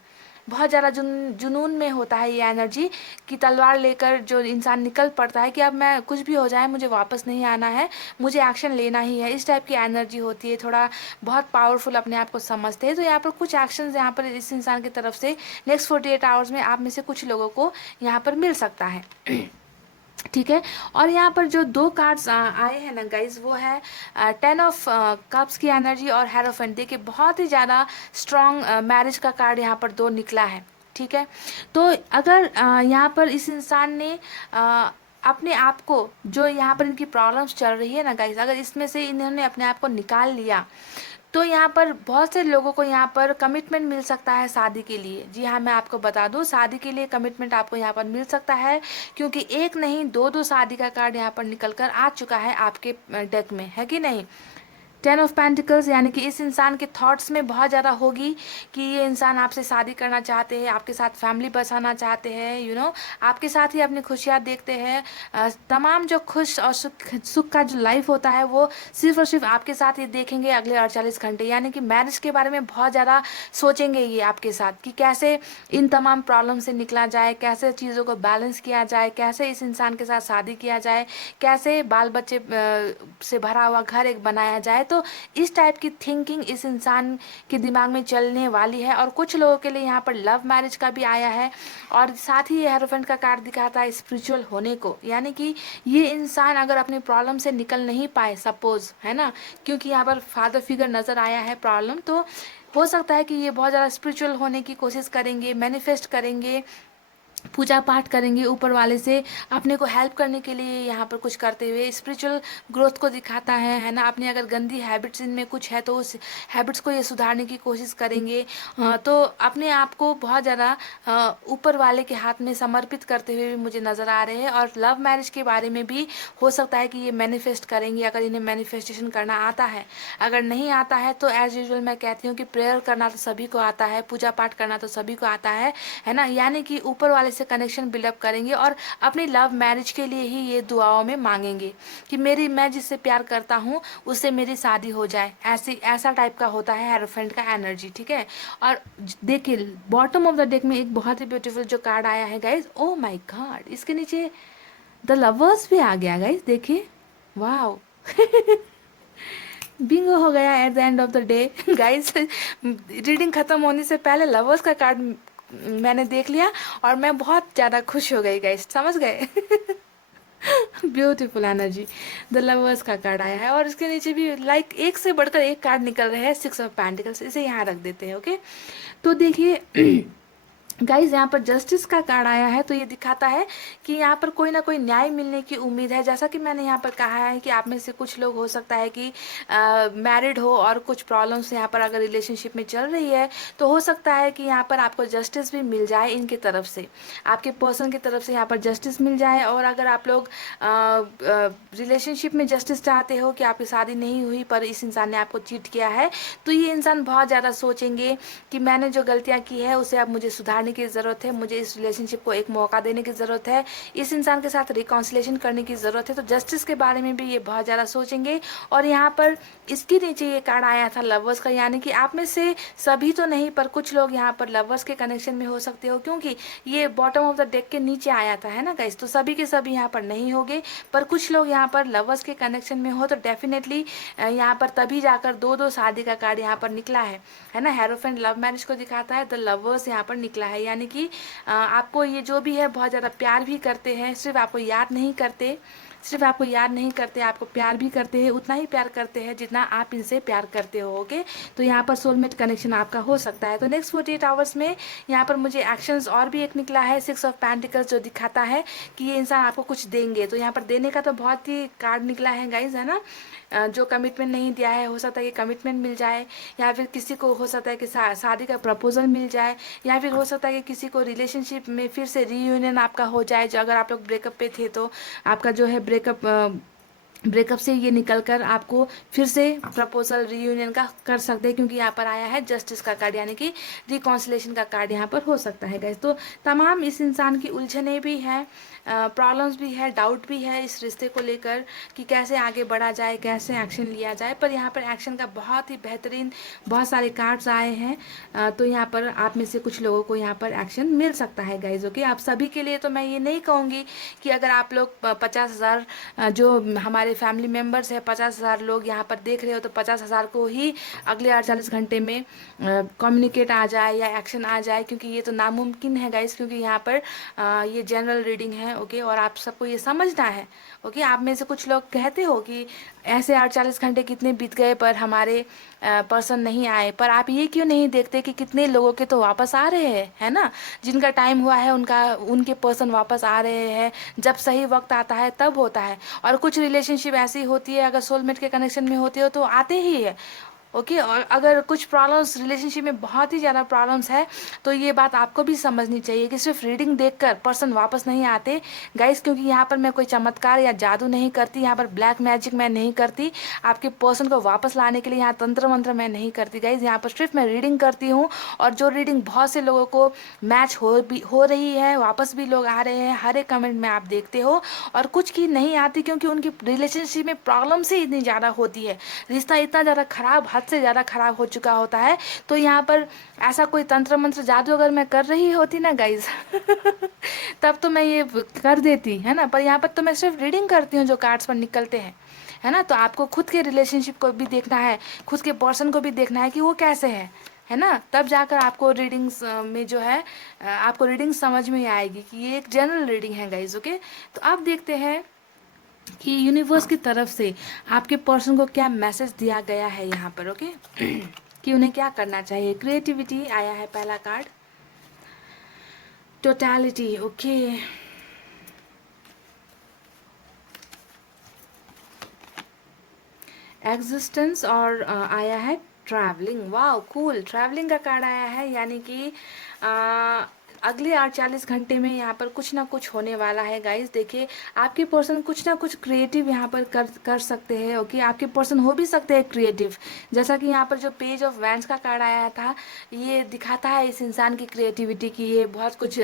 बहुत ज़्यादा जुनून में होता है ये एनर्जी कि तलवार लेकर जो इंसान निकल पड़ता है कि अब मैं कुछ भी हो जाए मुझे वापस नहीं आना है, मुझे एक्शन लेना ही है। इस टाइप की एनर्जी होती है, थोड़ा बहुत पावरफुल अपने आप को समझते हैं। तो यहाँ पर कुछ एक्शंस यहाँ पर इस इंसान की तरफ से नेक्स्ट 48 आवर्स में आप में से कुछ लोगों को यहाँ पर मिल सकता है। ठीक है, और यहाँ पर जो दो कार्ड्स आए हैं ना गाइज, वो है 10 ऑफ कप्स की एनर्जी और हेरोफेंट। देखिए बहुत ही ज़्यादा स्ट्रॉन्ग मैरिज का कार्ड यहाँ पर दो निकला है। ठीक है, तो अगर यहाँ पर इस इंसान ने अपने आप को, जो यहाँ पर इनकी प्रॉब्लम्स चल रही है ना गाइज, अगर इसमें से इन्होंने अपने आप को निकाल लिया, तो यहाँ पर बहुत से लोगों को यहाँ पर कमिटमेंट मिल सकता है शादी के लिए। जी हाँ, मैं आपको बता दूँ, शादी के लिए कमिटमेंट आपको यहाँ पर मिल सकता है, क्योंकि एक नहीं दो दो शादी का कार्ड यहाँ पर निकल कर आ चुका है आपके डेक में, है कि नहीं। 10 ऑफ पेंटिकल्स, यानी कि इस इंसान के थॉट्स में बहुत ज़्यादा होगी कि ये इंसान आपसे शादी करना चाहते हैं, आपके साथ फैमिली बसाना चाहते हैं, आपके साथ ही अपनी खुशियाँ देखते हैं। तमाम जो खुश और सुख का जो लाइफ होता है वो सिर्फ और सिर्फ आपके साथ ही देखेंगे अगले 48 घंटे। यानी कि मैरिज के बारे में बहुत ज़्यादा सोचेंगे ये आपके साथ कि कैसे इन तमाम प्रॉब्लम से निकला जाए, कैसे चीज़ों को बैलेंस किया जाए, कैसे इस इंसान के साथ शादी किया जाए, कैसे बाल बच्चे से भरा हुआ घर एक बनाया जाए। तो इस टाइप की थिंकिंग इस इंसान के दिमाग में चलने वाली है। और कुछ लोगों के लिए यहाँ पर लव मैरिज का भी आया है, और साथ ही ये हेरोफेंट का कार्ड दिखाता है स्पिरिचुअल होने को। यानी कि ये इंसान अगर अपनी प्रॉब्लम से निकल नहीं पाए, सपोज, है ना, क्योंकि यहाँ पर फादर फिगर नज़र आया है प्रॉब्लम, तो हो सकता है कि ये बहुत ज़्यादा स्पिरिचुअल होने की कोशिश करेंगे, मैनिफेस्ट करेंगे, पूजा पाठ करेंगे ऊपर वाले से अपने को हेल्प करने के लिए। यहाँ पर कुछ करते हुए स्पिरिचुअल ग्रोथ को दिखाता है ना। अपनी अगर गंदी हैबिट्स इनमें कुछ है तो उस हैबिट्स को ये सुधारने की कोशिश करेंगे। तो अपने आप को बहुत ज़्यादा ऊपर वाले के हाथ में समर्पित करते हुए भी मुझे नज़र आ रहे हैं। और लव मैरिज के बारे में भी हो सकता है कि ये मैनिफेस्ट करेंगे, अगर इन्हें मैनिफेस्टेशन करना आता है। अगर नहीं आता है तो एज़ यूजुअल मैं कहती हूँ कि प्रेयर करना तो सभी को आता है, पूजा पाठ करना तो सभी को आता है ना। यानी कि ऊपर वाले से कनेक्शन बिल्डअप करेंगे और अपनी लव मैरिज के लिए ही ये दुआओं में मांगेंगे कि मैं जिससे प्यार करता हूँ उससे मेरी शादी हो जाए। ऐसा टाइप का होता है हेरोफेंट का एनर्जी। ठीक है, और देखिए बॉटम ऑफ द डेक में एक बहुत ही ब्यूटीफुल जो कार्ड आया है गाइज, ओ माय गॉड, इसके नीचे द लवर्स भी आ गया गाइज, देखिए, वाह। बिंगो हो गया at the end of the day guys. Reading खत्म होने से पहले लवर्स का कार्ड मैंने देख लिया और मैं बहुत ज़्यादा खुश हो गई गाइस, समझ गए। Beautiful energy. द लवर्स का कार्ड आया है और इसके नीचे भी लाइक एक से बढ़कर एक कार्ड निकल रहे हैं, 6 ऑफ पेंटिकल्स। इसे यहाँ रख देते हैं। ओके, तो देखिए गाइज यहाँ पर जस्टिस का कार्ड आया है, तो ये दिखाता है कि यहाँ पर कोई ना कोई न्याय मिलने की उम्मीद है। जैसा कि मैंने यहाँ पर कहा है कि आप में से कुछ लोग हो सकता है कि मैरिड हो और कुछ प्रॉब्लम्स यहाँ पर अगर रिलेशनशिप में चल रही है, तो हो सकता है कि यहाँ पर आपको जस्टिस भी मिल जाए इनके तरफ से, आपके पर्सन की तरफ से यहाँ पर जस्टिस मिल जाए। और अगर आप लोग रिलेशनशिप में जस्टिस चाहते हो कि आपकी शादी नहीं हुई पर इस इंसान ने आपको चीट किया है, तो ये इंसान बहुत ज़्यादा सोचेंगे कि मैंने जो गलतियाँ की है उसे अब मुझे सुधारने की ज़रूरत है, मुझे इस रिलेशनशिप को एक मौका देने की ज़रूरत है, इस इंसान के साथ रिकॉन्सिलेशन करने की ज़रूरत है। तो जस्टिस के बारे में भी ये बहुत ज़्यादा सोचेंगे। और यहाँ पर इसके नीचे ये कार्ड आया था लवर्स का, यानी कि आप में से सभी तो नहीं पर कुछ लोग यहाँ पर लवर्स के कनेक्शन में हो सकते हो, क्योंकि ये बॉटम ऑफ द डेक के नीचे आया था, है ना गाइस। तो सभी के सभी यहाँ पर नहीं होंगे, पर कुछ लोग यहाँ पर लवर्स के कनेक्शन में हो तो डेफिनेटली यहाँ पर तभी जाकर दो दो शादी का कार्ड यहाँ पर निकला है ना। हेरोफेंट लव मैरिज को दिखाता है, द लवर्स यहाँ पर निकला है, यानी कि आपको ये जो भी है बहुत ज़्यादा प्यार भी करते हैं, सिर्फ आपको याद नहीं करते, आपको प्यार भी करते हैं, उतना ही प्यार करते हैं जितना आप इनसे प्यार करते हो। ओके, तो यहाँ पर सोलमेट कनेक्शन आपका हो सकता है। तो नेक्स्ट 48 आवर्स में यहाँ पर मुझे एक्शंस और भी एक निकला है, 6 ऑफ पेंटिकल्स, जो दिखाता है कि ये इंसान आपको कुछ देंगे। तो यहाँ पर देने का तो बहुत ही कार्ड निकला है गाइज, है ना। जो कमिटमेंट नहीं दिया है, हो सकता है कि कमिटमेंट मिल जाए, या फिर किसी को हो सकता है कि शादी का प्रपोजल मिल जाए, या फिर हो सकता है कि किसी को रिलेशनशिप में फिर से रीयूनियन आपका हो जाए। जो अगर आप लोग ब्रेकअप पे थे तो आपका जो है ब्रेकअप से ये निकल कर आपको फिर से प्रपोजल रीयूनियन का कर सकते हैं, क्योंकि यहाँ पर आया है जस्टिस का कार्ड, यानी कि रिकॉन्सिलेशन का कार्ड यहाँ पर हो सकता है गाइस। तो तमाम इस इंसान की उलझने भी हैं, प्रॉब्लम्स भी है, डाउट भी है इस रिश्ते को लेकर कि कैसे आगे बढ़ा जाए, कैसे एक्शन लिया जाए। पर यहाँ पर एक्शन का बहुत ही बेहतरीन बहुत सारे कार्ड्स आए हैं। तो यहाँ पर आप में से कुछ लोगों को यहाँ पर एक्शन मिल सकता है गाइज। ओके, आप सभी के लिए तो मैं ये नहीं कहूँगी कि अगर आप लोग 50,000 जो हमारे फैमिली मेम्बर्स है 50,000 लोग यहाँ पर देख रहे हो, तो 50,000 को ही अगले 48 घंटे में कम्युनिकेट आ जाए या एक्शन आ जाए, क्योंकि ये तो नामुमकिन है गाइज, क्योंकि यहाँ पर ये जनरल रीडिंग है। ओके, और आप सबको ये समझना है। ओके, आप में से कुछ लोग कहते हो कि ऐसे 48 घंटे कितने बीत गए पर हमारे पर्सन नहीं आए, पर आप ये क्यों नहीं देखते कि कितने लोगों के तो वापस आ रहे हैं, है ना। जिनका टाइम हुआ है उनके पर्सन वापस आ रहे हैं, जब सही वक्त आता है तब होता है। और कुछ रिलेशनशिप ऐसी होती है, अगर सोलमेट के कनेक्शन में होती हो तो आते ही है। ओके, और अगर कुछ प्रॉब्लम्स रिलेशनशिप में बहुत ही ज़्यादा प्रॉब्लम्स है, तो ये बात आपको भी समझनी चाहिए कि सिर्फ रीडिंग देखकर पर्सन वापस नहीं आते गाइस, क्योंकि यहाँ पर मैं कोई चमत्कार या जादू नहीं करती, यहाँ पर ब्लैक मैजिक मैं नहीं करती, आपके पर्सन को वापस लाने के लिए यहाँ तंत्र मंत्र मैं नहीं करती गाइस। यहाँ पर सिर्फ मैं रीडिंग करती हूँ, और जो रीडिंग बहुत से लोगों को मैच हो रही है, वापस भी लोग आ रहे हैं, हर एक कमेंट में आप देखते हो। और कुछ की नहीं आती क्योंकि उनकी रिलेशनशिप में प्रॉब्लम्स ही इतनी ज़्यादा होती है, रिश्ता इतना ज़्यादा खराब, हद से ज़्यादा खराब हो चुका होता है। तो यहाँ पर ऐसा कोई तंत्र मंत्र जादू अगर मैं कर रही होती ना गाइज तब तो मैं ये कर देती, है ना। पर यहाँ पर तो मैं सिर्फ रीडिंग करती हूँ जो कार्ड्स पर निकलते हैं, है ना। तो आपको खुद के रिलेशनशिप को भी देखना है, खुद के पर्सन को भी देखना है कि वो कैसे है ना। तब जाकर आपको रीडिंग्स में जो है आपको रीडिंग समझ में आएगी कि ये एक जनरल रीडिंग है गाइज। ओके, तो अब देखते हैं कि यूनिवर्स की तरफ से आपके पर्सन को क्या मैसेज दिया गया है यहाँ पर। ओके कि उन्हें क्या करना चाहिए। क्रिएटिविटी आया है पहला कार्ड, टोटलिटी। ओके, एग्जिस्टेंस, और आया है ट्रैवलिंग। वाह कूल, ट्रैवलिंग का कार्ड आया है, यानी कि अगले 48 घंटे में यहाँ पर कुछ ना कुछ होने वाला है गाइस। देखिए, आपके पर्सन कुछ ना कुछ क्रिएटिव यहाँ पर कर सकते हैं। ओके, आपके पर्सन हो भी सकते हैं क्रिएटिव, जैसा कि यहाँ पर जो पेज ऑफ वैंड्स का कार्ड आया था, ये दिखाता है इस इंसान की क्रिएटिविटी की। ये बहुत कुछ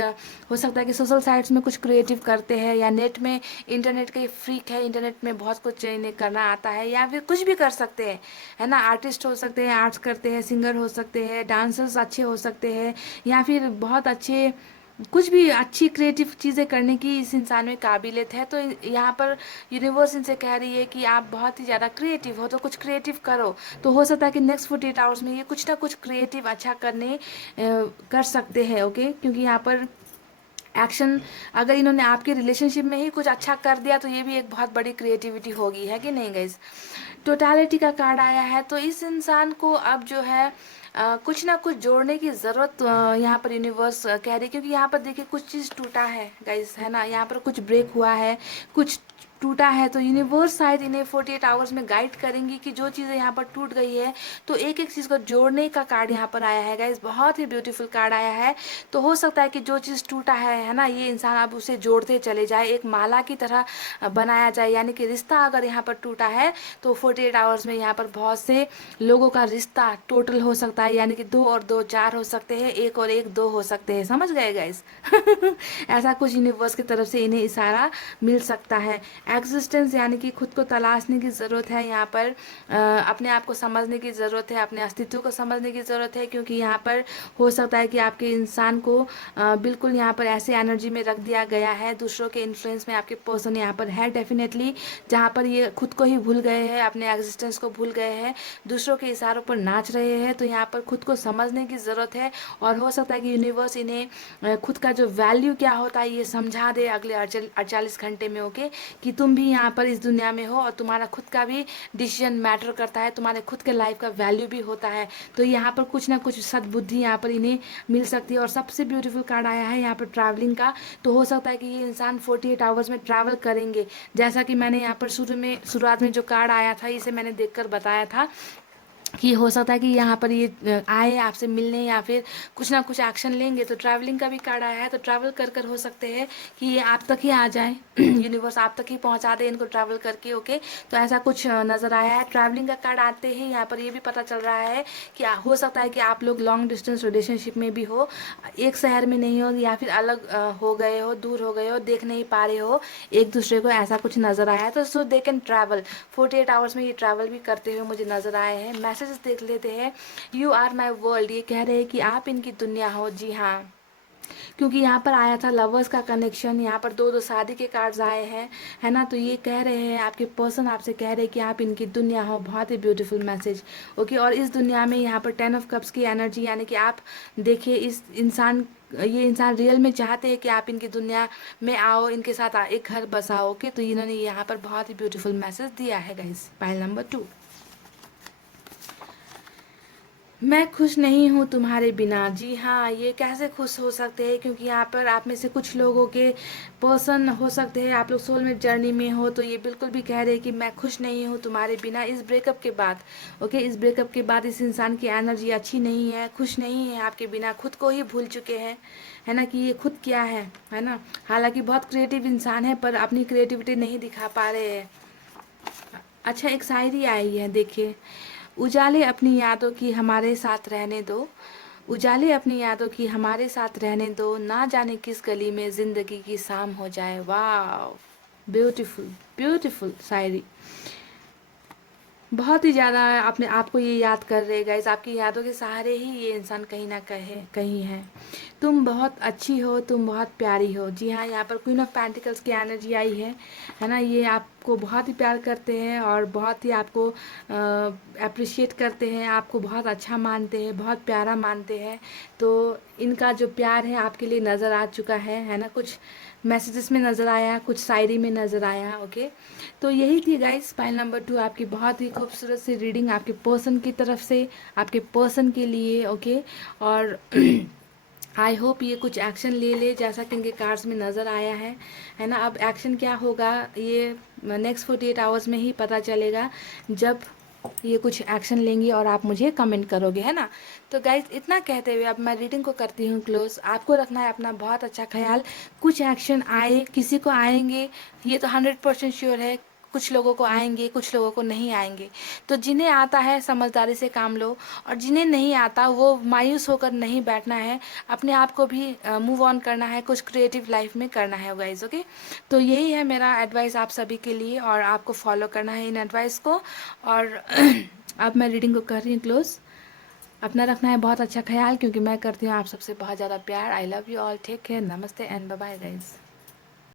हो सकता है कि सोशल साइट्स में कुछ क्रिएटिव करते हैं, या नेट में इंटरनेट के फ्रीक है, इंटरनेट में बहुत कुछ इन्हें करना आता है, या फिर कुछ भी कर सकते हैं, है ना। आर्टिस्ट हो सकते हैं, आर्ट्स करते हैं, सिंगर हो सकते हैं, डांसर्स अच्छे हो सकते हैं, या फिर बहुत अच्छे कुछ भी अच्छी क्रिएटिव चीज़ें करने की इस इंसान में काबिलियत है। तो यहाँ पर यूनिवर्स इनसे कह रही है कि आप बहुत ही ज़्यादा क्रिएटिव हो, तो कुछ क्रिएटिव करो। तो हो सकता है कि नेक्स्ट 48 आवर्स में ये कुछ ना कुछ क्रिएटिव अच्छा कर सकते हैं। ओके, क्योंकि यहाँ पर एक्शन अगर इन्होंने आपके रिलेशनशिप में ही कुछ अच्छा कर दिया तो ये भी एक बहुत बड़ी क्रिएटिविटी होगी, है कि नहीं गाइस। टोटालिटी का कार्ड आया है, तो इस इंसान को अब जो है कुछ ना कुछ जोड़ने की ज़रूरत यहाँ पर यूनिवर्स कह रही है, क्योंकि यहाँ पर देखिए कुछ चीज़ टूटा है गाइस, है ना, यहाँ पर कुछ ब्रेक हुआ है, कुछ टूटा है, तो यूनिवर्स शायद इन्हें 48 आवर्स में गाइड करेंगी कि जो चीज़ें यहाँ पर टूट गई है तो एक एक चीज़ को जोड़ने का कार्ड यहाँ पर आया है गाइस, बहुत ही ब्यूटीफुल कार्ड आया है। तो हो सकता है कि जो चीज़ टूटा है ना, ये इंसान अब उसे जोड़ते चले जाए, एक माला की तरह बनाया जाए, यानी कि रिश्ता अगर यहाँ पर टूटा है तो 48 आवर्स में यहाँ पर बहुत से लोगों का रिश्ता टोटल हो सकता है, यानी कि 2 और 2 4 हो सकते हैं, 1 और 1 2 हो सकते हैं, समझ गए गाइस। ऐसा कुछ यूनिवर्स की तरफ से इन्हें इशारा मिल सकता है। एग्जिस्टेंस यानी कि खुद को तलाशने की ज़रूरत है, यहाँ पर अपने आप को समझने की ज़रूरत है, अपने अस्तित्व को समझने की ज़रूरत है, क्योंकि यहाँ पर हो सकता है कि आपके इंसान को बिल्कुल यहाँ पर ऐसे एनर्जी में रख दिया गया है, दूसरों के इन्फ्लुएंस में आपके पर्सन यहाँ पर है डेफिनेटली, जहाँ पर ये खुद को ही भूल गए हैं, अपने एग्जिस्टेंस को भूल गए हैं, दूसरों के इशारों पर नाच रहे हैं। तो यहाँ पर खुद को समझने की ज़रूरत है, और हो सकता है कि यूनिवर्स इन्हें खुद का जो वैल्यू क्या होता है ये समझा दे अगले 48 घंटे में, ओके, कि तुम भी यहाँ पर इस दुनिया में हो और तुम्हारा खुद का भी डिसीजन मैटर करता है, तुम्हारे खुद के लाइफ का वैल्यू भी होता है। तो यहाँ पर कुछ ना कुछ सद्बुद्धि यहाँ पर इन्हें मिल सकती है। और सबसे ब्यूटीफुल कार्ड आया है यहाँ पर ट्रैवलिंग का, तो हो सकता है कि ये इंसान 48 आवर्स में ट्रैवल करेंगे, जैसा कि मैंने यहाँ पर शुरुआत में जो कार्ड आया था इसे मैंने देखकर बताया था कि हो सकता है कि यहाँ पर ये आए आपसे मिलने या फिर कुछ ना कुछ एक्शन लेंगे। तो ट्रैवलिंग का भी कार्ड आया है, तो ट्रैवल कर हो सकते हैं कि ये आप तक ही आ जाए, यूनिवर्स आप तक ही पहुँचा दे इनको ट्रैवल करके, ओके। तो ऐसा कुछ नज़र आया है। ट्रैवलिंग का कार्ड आते ही यहाँ पर ये भी पता चल रहा है कि हो सकता है कि आप लोग लॉन्ग डिस्टेंस रिलेशनशिप में भी हो, एक शहर में नहीं हो, या फिर अलग हो गए हो, दूर हो गए हो, देख नहीं पा रहे हो एक दूसरे को, ऐसा कुछ नज़र आया है। तो सो दे कैन ट्रैवल 48 आवर्स में ये ट्रैवल भी करते हुए मुझे नज़र आए हैं। मैसेज देख लेते हैं। यू आर माई वर्ल्ड, ये कह रहे हैं कि आप इनकी दुनिया हो। जी हाँ, क्योंकि यहाँ पर आया था लवर्स का कनेक्शन, यहाँ पर 2 2 शादी के कार्ड्स आए हैं, है ना। तो ये कह रहे हैं आपके पर्सन आपसे कह रहे हैं कि आप इनकी दुनिया हो, बहुत ही ब्यूटीफुल मैसेज, ओके। और इस दुनिया में यहाँ पर 10 ऑफ कप्स की एनर्जी, यानी कि आप देखिए ये इंसान रियल में चाहते हैं कि आप इनकी दुनिया में आओ, इनके साथ एक घर बसाओ, ओके। तो इन्होंने यहाँ पर बहुत ही ब्यूटीफुल मैसेज दिया है गाइस। पाइल नंबर 2, मैं खुश नहीं हूँ तुम्हारे बिना। जी हाँ, ये कैसे खुश हो सकते हैं, क्योंकि यहाँ पर आप में से कुछ लोगों के पर्सन हो सकते हैं, आप लोग सोलमेट जर्नी में हो, तो ये बिल्कुल भी कह रहे हैं कि मैं खुश नहीं हूँ तुम्हारे बिना इस ब्रेकअप के बाद, ओके। इस ब्रेकअप के बाद इस इंसान की एनर्जी अच्छी नहीं है, खुश नहीं है आपके बिना, खुद को ही भूल चुके हैं, है ना, कि ये खुद क्या है ना। हालांकि बहुत क्रिएटिव इंसान है पर अपनी क्रिएटिविटी नहीं दिखा पा रहे हैं। अच्छा, एक शायरी आई है, देखिए। उजाले अपनी यादों की हमारे साथ रहने दो, उजाले अपनी यादों की हमारे साथ रहने दो, ना जाने किस गली में जिंदगी की शाम हो जाए। वाह, ब्यूटीफुल ब्यूटीफुल शायरी, बहुत ही ज़्यादा अपने आप को ये याद कर रहे गाइस, आपकी यादों के सहारे ही ये इंसान कहीं ना कहीं है। तुम बहुत अच्छी हो, तुम बहुत प्यारी हो। जी हाँ, यहाँ पर क्वीन ऑफ पेंटिकल्स की एनर्जी आई है ना। ये आपको बहुत ही प्यार करते हैं और बहुत ही आपको अप्रिशिएट करते हैं, आपको बहुत अच्छा मानते हैं, बहुत प्यारा मानते हैं। तो इनका जो प्यार है आपके लिए नज़र आ चुका है ना। कुछ मैसेजेस में नज़र आया, कुछ शायरी में नज़र आया, ओके। तो यही थी गाइस पाइल नंबर 2, आपकी बहुत ही खूबसूरत सी रीडिंग आपके पर्सन की तरफ से, आपके पर्सन के लिए, ओके। और आई होप ये कुछ एक्शन ले जैसा कि इनके कार्ड्स में नज़र आया है ना। अब एक्शन क्या होगा ये नेक्स्ट 48 आवर्स में ही पता चलेगा, जब ये कुछ एक्शन लेंगी और आप मुझे कमेंट करोगे, है ना। तो गाइज इतना कहते हुए अब मैं रीडिंग को करती हूँ क्लोज। आपको रखना है अपना बहुत अच्छा ख्याल। कुछ एक्शन आए, किसी को आएंगे ये तो 100% श्योर है, कुछ लोगों को आएंगे, कुछ लोगों को नहीं आएंगे। तो जिन्हें आता है समझदारी से काम लो, और जिन्हें नहीं आता वो मायूस होकर नहीं बैठना है, अपने आप को भी मूव ऑन करना है, कुछ क्रिएटिव लाइफ में करना है गाइज, ओके। तो यही है मेरा एडवाइस आप सभी के लिए, और आपको फॉलो करना है इन एडवाइस को। और अब मैं रीडिंग को कर रही हूँ क्लोज। अपना रखना है बहुत अच्छा ख्याल, क्योंकि मैं करती हूँ आप सबसे बहुत ज़्यादा प्यार। I love you all, take care, नमस्ते एंड बाय बाय गाइज।